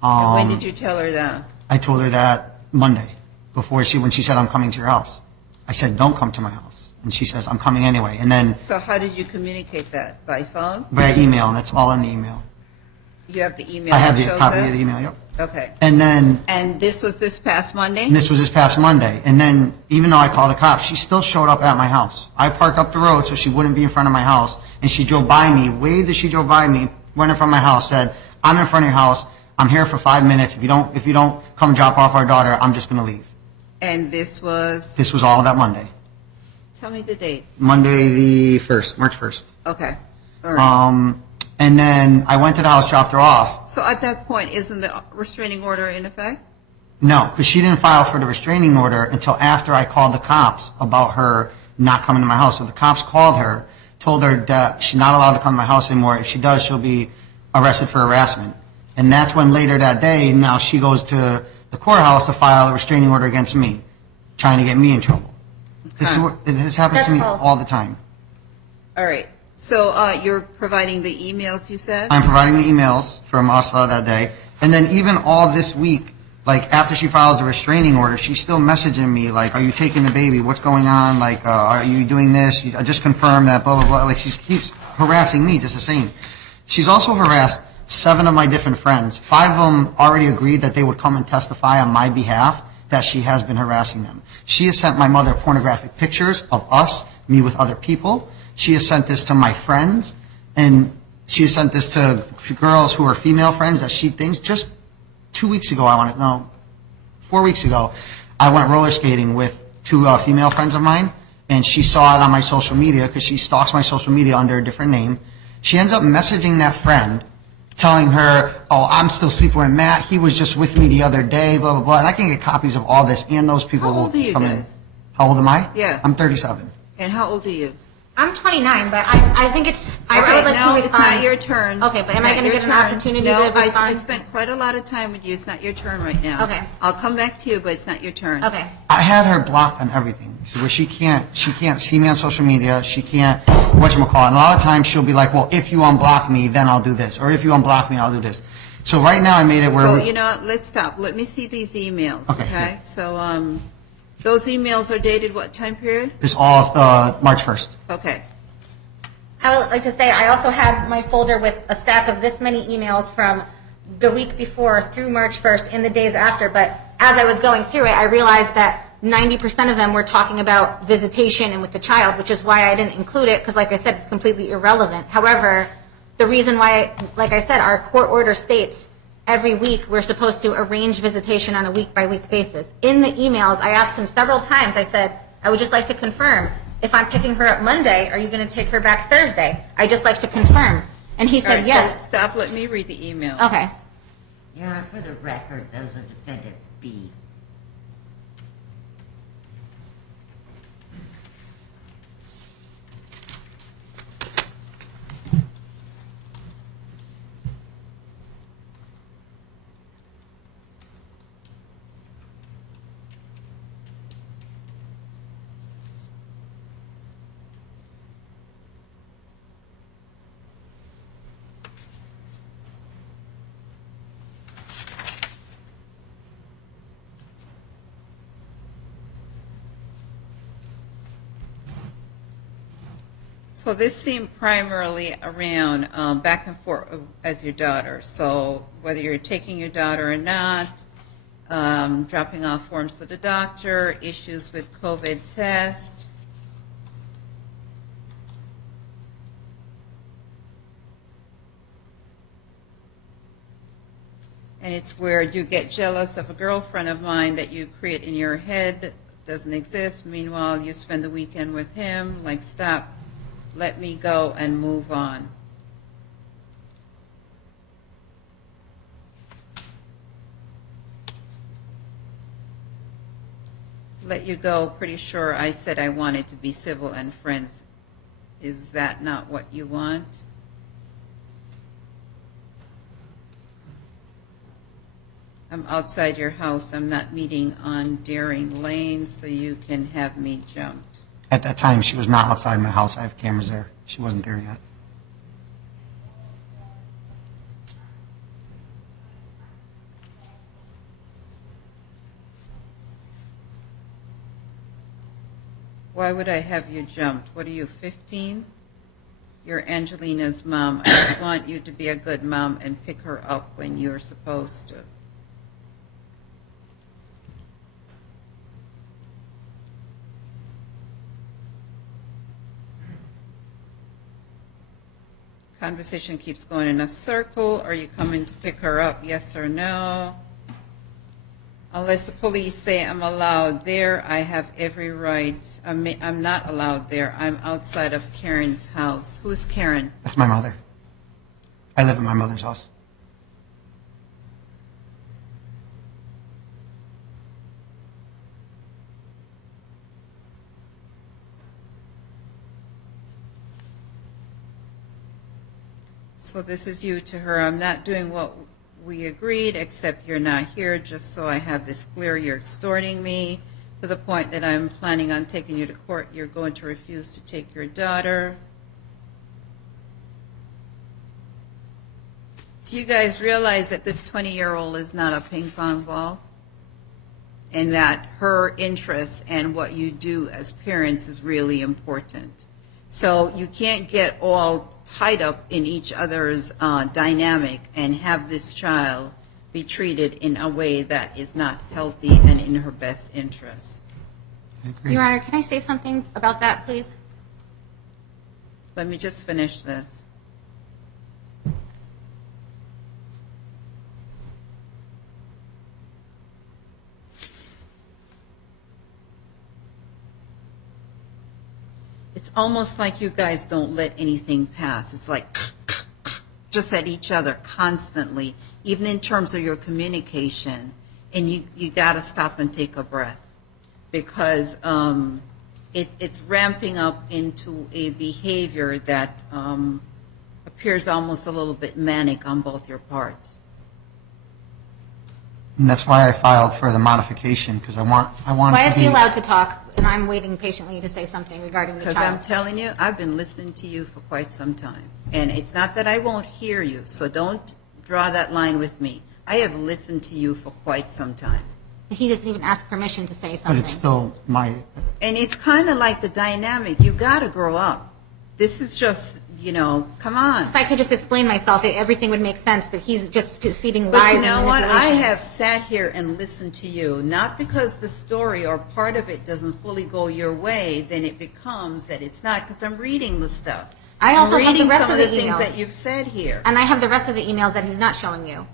And when did you tell her that? I told her that Monday, when she said, I'm coming to your house. I said, don't come to my house. And she says, I'm coming anyway. And then So how did you communicate that? By phone? by email, and that's all in the email. You have the email I have that the shows copy that? of the email, yep. Okay. And this was this past Monday? this was this past Monday. And then, even though I called the cops, she still showed up at my house. I parked up the road so she wouldn't be in front of my house. And she drove by me, waved as she drove by me, went in front of my house, said, I'm in front of your house. I'm here for 5 minutes. If you don't come drop off our daughter, I'm just going to leave. And this was? This was all that Monday. Tell me the date. Monday the 1st, March 1st. Okay. All right. And then I went to the house, dropped her off. So at that point, isn't the restraining order in effect? No, because she didn't file for the restraining order until after I called the cops about her not coming to my house. So the cops called her, told her that she's not allowed to come to my house anymore. If she does, she'll be arrested for harassment. And that's when later that day, now she goes to the courthouse to file a restraining order against me, trying to get me in trouble. This happens to me all the time. All right. So you're providing the emails, you said? I'm providing the emails from us that day. And then even all this week, like after she files the restraining order, she's still messaging me like, are you taking the baby? What's going on? Like, are you doing this? I just confirmed that, blah, blah, blah. Like she keeps harassing me just the same. She's also harassed 7 of my different friends. 5 of them already agreed that they would come and testify on my behalf that she has been harassing them. She has sent my mother pornographic pictures of us, me with other people. She has sent this to my friends, and she has sent this to girls who are female friends that she thinks. Just 4 weeks ago, I went roller skating with 2 female friends of mine, and she saw it on my social media because she stalks my social media under a different name. She ends up messaging that friend, telling her, oh, I'm still sleeping with Matt. He was just with me the other day, blah, blah, blah. And I can get copies of all this, and those people How old are you come guys? in. How old am I? Yeah. I'm 37. And how old are you? I'm 29, but I think it's, I would like no, to it's respond. not your turn. Okay, but am I Not going to your get an turn. opportunity no, to respond? I spent quite a lot of time with you. It's not your turn right now. Okay. I'll come back to you, but it's not your turn. Okay. I had her blocked on everything, where she can't see me on social media. She can't, whatchamacallit. And a lot of times she'll be like, well, if you unblock me, then I'll do this. Or if you unblock me, I'll do this. So right now I made it where... So, you know what, let's stop. Let me see these emails, okay? So, those emails are dated what time period? It's all of March 1st. Okay. I would like to say I also have my folder with a stack of this many emails from the week before through March 1st and the days after, but as I was going through it, I realized that 90% of them were talking about visitation and with the child, which is why I didn't include it, because like I said, it's completely irrelevant. However, the reason why, like I said, our court order states every week we're supposed to arrange visitation on a week-by-week basis. In the emails, I asked him several times, I said, I would just like to confirm, if I'm picking her up Monday, are you going to take her back Thursday? I'd just like to confirm. And he said, All right, yes. So stop, let me read the emails. Okay. Your Honor, for the record, those are defendants B. So this seemed primarily around back and forth as your daughter. So whether you're taking your daughter or not, dropping off forms to the doctor, issues with COVID test. And it's where you get jealous of a girlfriend of mine that you create in your head, doesn't exist. Meanwhile, you spend the weekend with him. Like, stop, let me go and move on. Let you go, pretty sure I said I wanted to be civil and friends. Is that not what you want? I'm outside your house. I'm not meeting on Daring Lane, so you can have me jumped. At that time, she was not outside my house. I have cameras there. She wasn't there yet. Why would I have you jumped? What are you, 15? You're Angelina's mom. I just want you to be a good mom and pick her up when you're supposed to. Conversation keeps going in a circle. Are you coming to pick her up, yes or no? Unless the police say I'm allowed there, I have every right. I'm not allowed there. I'm outside of Karen's house. Who's Karen? That's my mother. I live in my mother's house. So this is you to her. I'm not doing what we agreed, except you're not here, just so I have this clear. You're extorting me to the point that I'm planning on taking you to court. You're going to refuse to take your daughter. Do you guys realize that this 20-year-old is not a ping pong ball? And that her interests and what you do as parents is really important. So you can't get all tied up in each other's dynamic and have this child be treated in a way that is not healthy and in her best interest. Your Honor, can I say something about that, please? Let me just finish this. It's almost like you guys don't let anything pass. It's like just at each other constantly, even in terms of your communication. And you got to stop and take a breath, because it's ramping up into a behavior that appears almost a little bit manic on both your parts. And that's why I filed for the modification, because I want Why it is to he be. allowed to talk, and I'm waiting patiently to say something regarding the Because child? I'm telling you, I've been listening to you for quite some time. And it's not that I won't hear you, so don't draw that line with me. I have listened to you for quite some time. He doesn't even ask permission to say But something. it's still my. And it's kind of like the dynamic. You got to grow up. This is just, come on. If I could just explain myself, everything would make sense, but he's just feeding But lies you know and what? I manipulation. have sat here and listened to you, not because the story or part of it doesn't fully go your way, then it becomes that it's not, because I'm reading the stuff. I also I'm have the reading rest some of of the the things email. that you've said here. And I have the rest of the emails that he's not showing you.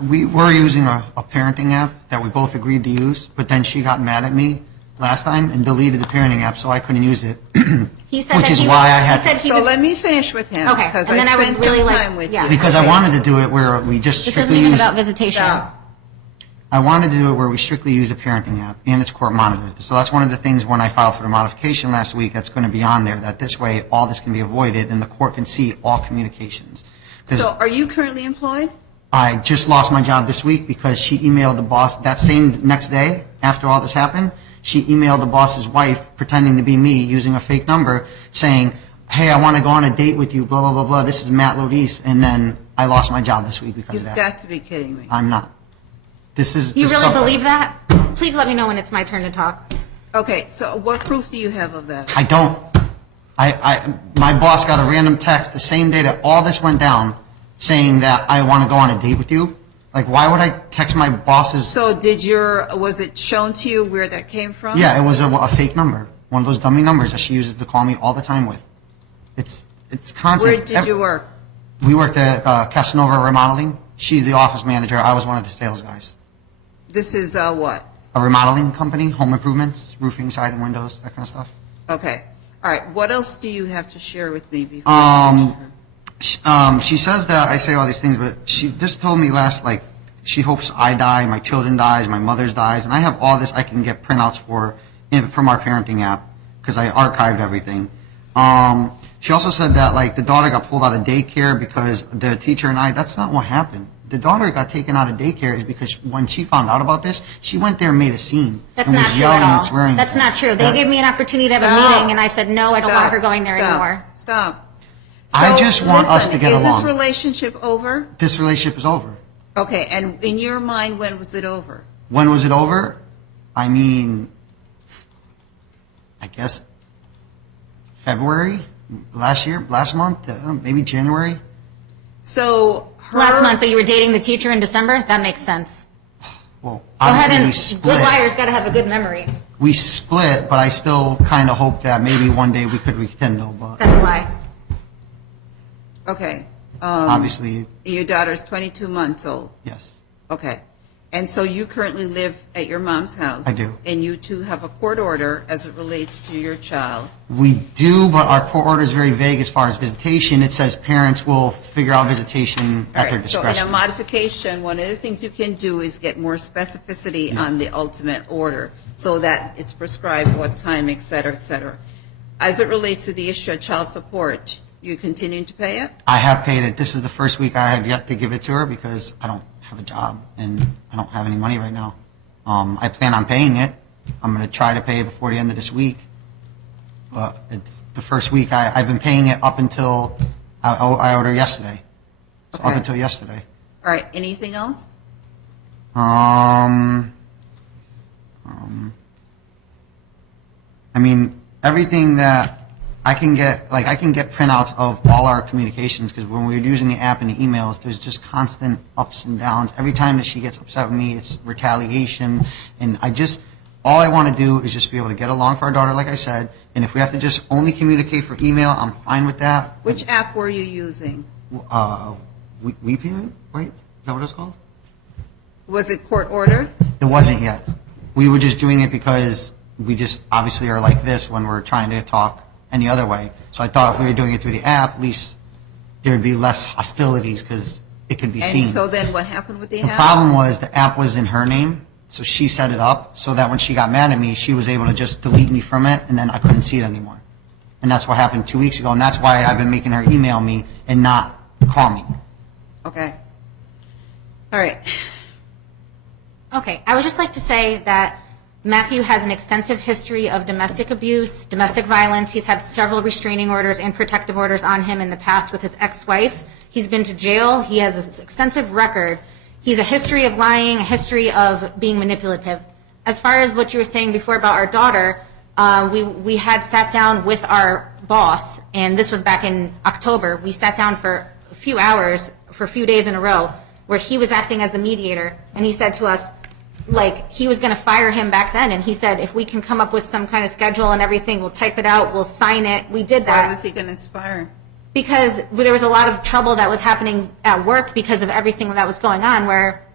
We were using a parenting app that we both agreed to use, but then she got mad at me last time and deleted the parenting app, so I couldn't use it. He said Which that is he why was, I had he said to- he So was, let me finish with him, Okay, because and then I would spent really some like- time with yeah. you. Because I Okay. wanted to do it where we just this strictly isn't even use. about visitation. Stop. I wanted to do it where we strictly use a parenting app and it's court monitored. So that's one of the things when I filed for the modification last week that's going to be on there, that this way all this can be avoided and the court can see all communications. 'Cause So are you currently employed? I just lost my job this week because she emailed the boss that same next day after all this happened. She emailed the boss's wife pretending to be me using a fake number saying, hey, I want to go on a date with you, blah, blah, blah, blah. This is Matt Lodice. And then I lost my job this week because You've of that. got to be kidding me. I'm not. This is. You this really stuff- believe that? Please let me know when it's my turn to talk. Okay, so what proof do you have of that? I don't. My boss got a random text the same day that all this went down saying that I want to go on a date with you. Like, why would I text my boss's? So was it shown to you where that came from? Yeah, it was a fake number. One of those dummy numbers that she uses to call me all the time with. It's constant. Where did you work? We worked at Casanova Remodeling. She's the office manager. I was one of the sales guys. This is what? A remodeling company, home improvements, roofing, siding, windows, that kind of stuff. Okay. All right. What else do you have to share with me before I mention her? She says that I say all these things, but she just told me she hopes I die, my children dies, my mother's dies, and I have all this I can get printouts from our parenting app because I archived everything. She also said that the daughter got pulled out of daycare because the teacher and that's not what happened. The daughter got taken out of daycare is because when she found out about this, she went there and made a scene. That's and not was true yelling at and all. swearing. That's not true. They gave me an opportunity to have a Stop. meeting, and I said, no, I don't want her going there anymore. Stop. I just want us to get Is this along. relationship over? This relationship is over. Okay. And in your mind, when was it over? When was it over? I mean, I guess February last month, maybe January. So Last month, but you were dating the teacher in December? That makes sense. Well, Go ahead obviously we and, split. good liars got to have a good memory. We split, but I still kind of hope that maybe one day we could rekindle. But That's a lie. okay. obviously, Your daughter's 22 months old. yes, Okay. And so you currently live at your mom's house. I do. And you two have a court order as it relates to your child. we do. But our court order is very vague as far as visitation. It says parents will figure out visitation at their Right, so discretion. in a modification, one of the things you can do is get more specificity on the ultimate order so that it's prescribed what time, et cetera, et cetera. As it relates to the issue of child support, you continuing to pay it? I have paid it. This is the first week I have yet to give it to her because I don't have a job and I don't have any money right now. I plan on paying it. I'm going to try to pay it before the end of this week. But it's the first week I've been paying it up until I owed her yesterday. So Okay. up until yesterday. All right, anything else? I mean, everything that I can get, I can get printouts of all our communications because when we're using the app and the emails, there's just constant ups and downs. Every time that she gets upset with me, it's retaliation. And all I want to do is just be able to get along for our daughter, like I said. And if we have to just only communicate for email, I'm fine with that. Which app were you using? WeParent, right? Is that what it's called? Was it court ordered? It wasn't yet. We were just doing it because we just obviously are like this when we're trying to talk any other way. So I thought if we were doing it through the app, at least there would be less hostilities because it could be seen. And so then what happened with the app? The problem was the app was in her name, so she set it up so that when she got mad at me, she was able to just delete me from it, and then I couldn't see it anymore. And that's what happened 2 weeks ago, and that's why I've been making her email me and not call me. Okay. All right. Okay, I would just like to say that Matthew has an extensive history of domestic abuse, domestic violence. He's had several restraining orders and protective orders on him in the past with his ex-wife. He's been to jail. He has an extensive record. He's a history of lying, a history of being manipulative. As far as what you were saying before about our daughter, we had sat down with our boss, and this was back in October. We sat down for a few hours, for a few days in a row, where he was acting as the mediator, and he said to us, like, he was going to fire him back then, and he said, if we can come up with some kind of schedule and everything, we'll type it out, we'll sign it. We did that. Why was he going to fire? Because there was a lot of trouble that was happening at work because of everything that was going on, where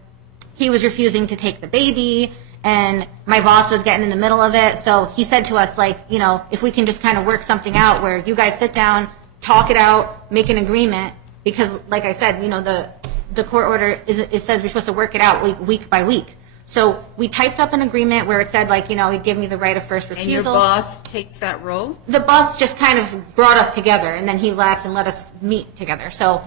he was refusing to take the baby, and my boss was getting in the middle of it. So he said to us, like, you know, if we can just kind of work something out where you guys sit down, talk it out, make an agreement, because, like I said, you know, the court order, it says we're supposed to work it out week by week. So we typed up an agreement where it said, like, you know, he'd give me the right of first refusal. And your boss takes that role? The boss just kind of brought us together, and then he left and let us meet together. So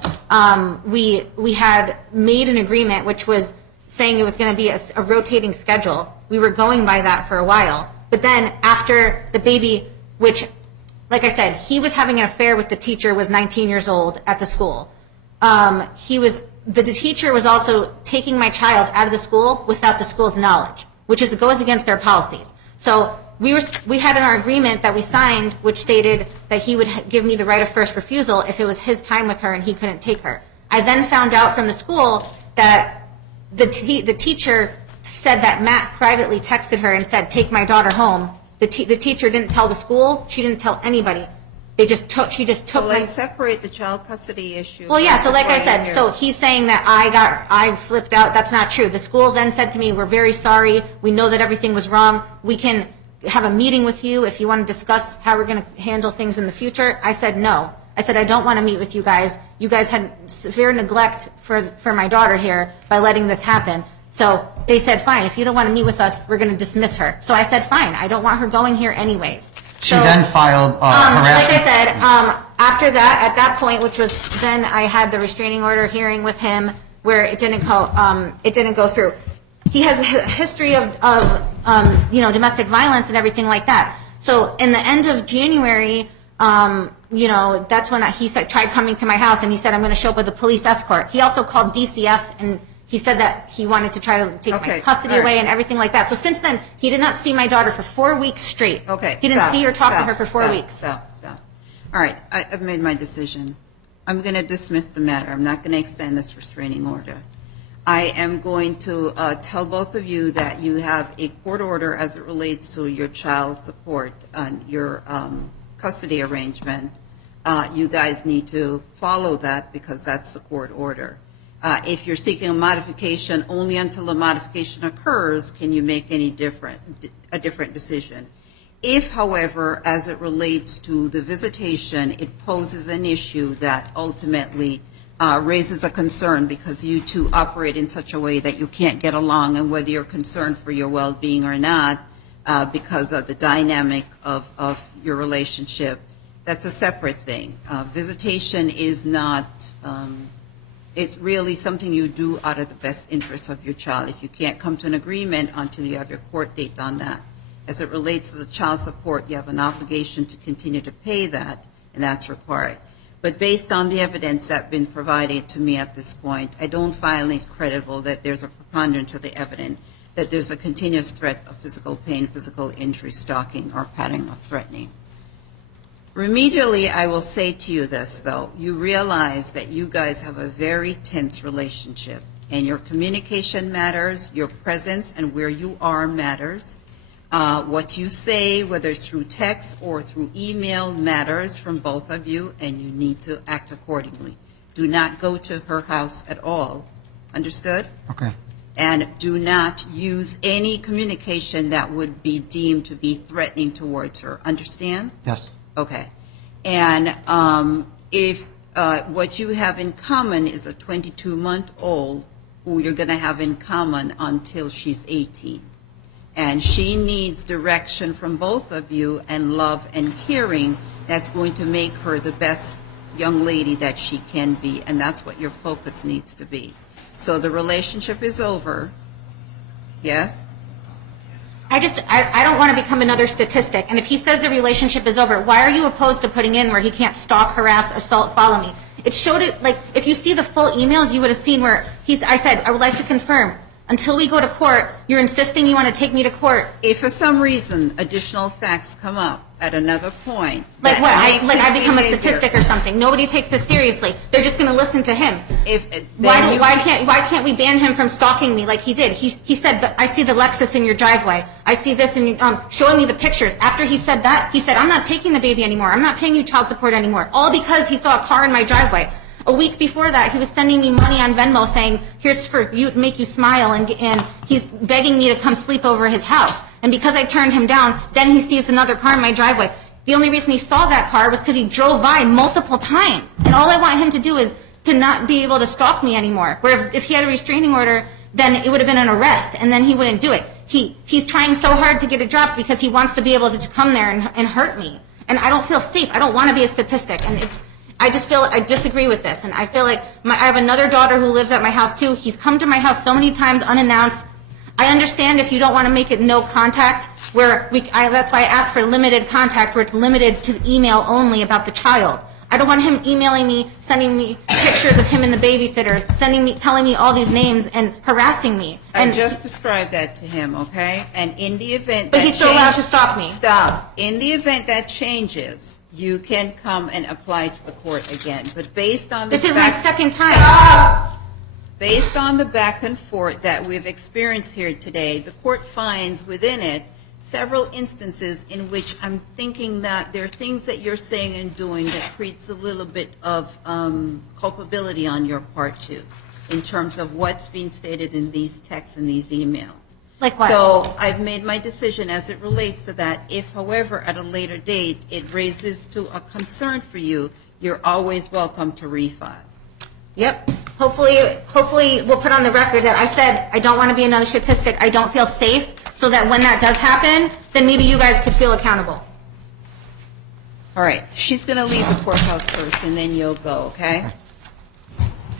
we had made an agreement, which was saying it was going to be a rotating schedule. We were going by that for a while. But then after the baby, which, like I said, he was having an affair with the teacher, was 19 years old at the school. The teacher was also taking my child out of the school without the school's knowledge, which goes against their policies. So we had in our agreement that we signed, which stated that he would give me the right of first refusal if it was his time with her and he couldn't take her. I then found out from the school that the teacher said that Matt privately texted her and said, take my daughter home. The teacher didn't tell the school. She didn't tell anybody. She just took so let's separate the child custody issue. Well, yeah, so like I said, so he's saying that I flipped out. That's not true. The school then said to me, we're very sorry. We know that everything was wrong. We can have a meeting with you if you want to discuss how we're going to handle things in the future. I said no. I said I don't want to meet with you guys. You guys had severe neglect for my daughter here by letting this happen. So they said, fine, if you don't want to meet with us, we're going to dismiss her. So I said, fine, I don't want her going here anyways. She then filed harassment. Like I said, after that, at that point, which was then I had the restraining order hearing with him where it didn't go through. He has a history of domestic violence and everything like that. So in the end of January, that's when he tried coming to my house and he said, I'm going to show up with a police escort. He also called DCF and he said that he wanted to try to take my custody away and everything like that. So since then, he did not see my daughter for 4 weeks straight. Okay. He didn't see or talk to her for 4 weeks. Stop. All right. I've made my decision. I'm going to dismiss the matter. I'm not going to extend this restraining order. I am going to tell both of you that you have a court order as it relates to your child support and your custody arrangement. You guys need to follow that because that's the court order. If you're seeking a modification, only until the modification occurs can you make a different decision. If, however, as it relates to the visitation, it poses an issue that ultimately raises a concern because you two operate in such a way that you can't get along, and whether you're concerned for your well-being or not because of the dynamic of your relationship, that's a separate thing. Visitation is not... it's really something you do out of the best interest of your child. If you can't come to an agreement until you have your court date on that. As it relates to the child support, you have an obligation to continue to pay that, and that's required. But based on the evidence that's been provided to me at this point, I don't find it credible that there's a preponderance of the evidence that there's a continuous threat of physical pain, physical injury, stalking, or pattern of threatening. Remedially, I will say to you this, though. You realize that you guys have a very tense relationship, and your communication matters, your presence and where you are matters. What you say, whether it's through text or through email, matters from both of you, and you need to act accordingly. Do not go to her house at all. Understood? Okay. and do not use any communication that would be deemed to be threatening towards her. Understand? Yes. Okay. And if what you have in common is a 22-month-old who you're going to have in common until she's 18. And she needs direction from both of you and love and caring that's going to make her the best young lady that she can be. And that's what your focus needs to be. So the relationship is over. Yes? I don't want to become another statistic. And if he says the relationship is over, why are you opposed to putting in where he can't stalk, harass, assault, follow me? It showed it, like, if you see the full emails, you would have seen where I said, I would like to confirm, until we go to court, you're insisting you want to take me to court. If for some reason additional facts come up at another point. Like what? I become a statistic or something. Nobody takes this seriously. They're just going to listen to him. Why can't we ban him from stalking me like he did? He said, I see the Lexus in your driveway. I see this, and showing me the pictures. After he said that, he said, I'm not taking the baby anymore. I'm not paying you child support anymore. All because he saw a car in my driveway. A week before that, he was sending me money on Venmo saying, here's for you, make you smile, and he's begging me to come sleep over his house. And because I turned him down, then he sees another car in my driveway. The only reason he saw that car was because he drove by multiple times. And all I want him to do is to not be able to stalk me anymore. Where if he had a restraining order, then it would have been an arrest, and then he wouldn't do it. He's trying so hard to get it dropped because he wants to be able to come there and hurt me. And I don't feel safe. I don't want to be a statistic. And I disagree with this. And I feel like I have another daughter who lives at my house too. He's come to my house so many times unannounced. I understand if you don't want to make it no contact, that's why I asked for limited contact where it's limited to email only about the child. I don't want him emailing me, sending me pictures of him and the babysitter, telling me all these names and harassing me. I just described that to him, okay? And in the event But he's still allowed to stalk me. Stop. In the event that changes, you can come and apply to the court again. But based on This is my second time. Stop! Based on the back and forth that we've experienced here today, the court finds within it several instances in which I'm thinking that there are things that you're saying and doing that creates a little bit of culpability on your part too, in terms of what's being stated in these texts and these emails. Like what? So I've made my decision as it relates to that. If, however, at a later date it raises to a concern for you, you're always welcome to refile. Yep. Hopefully we'll put on the record that I said I don't want to be another statistic. I don't feel safe, so that when that does happen, then maybe you guys could feel accountable. All right. She's going to leave the courthouse first, and then you'll go, okay?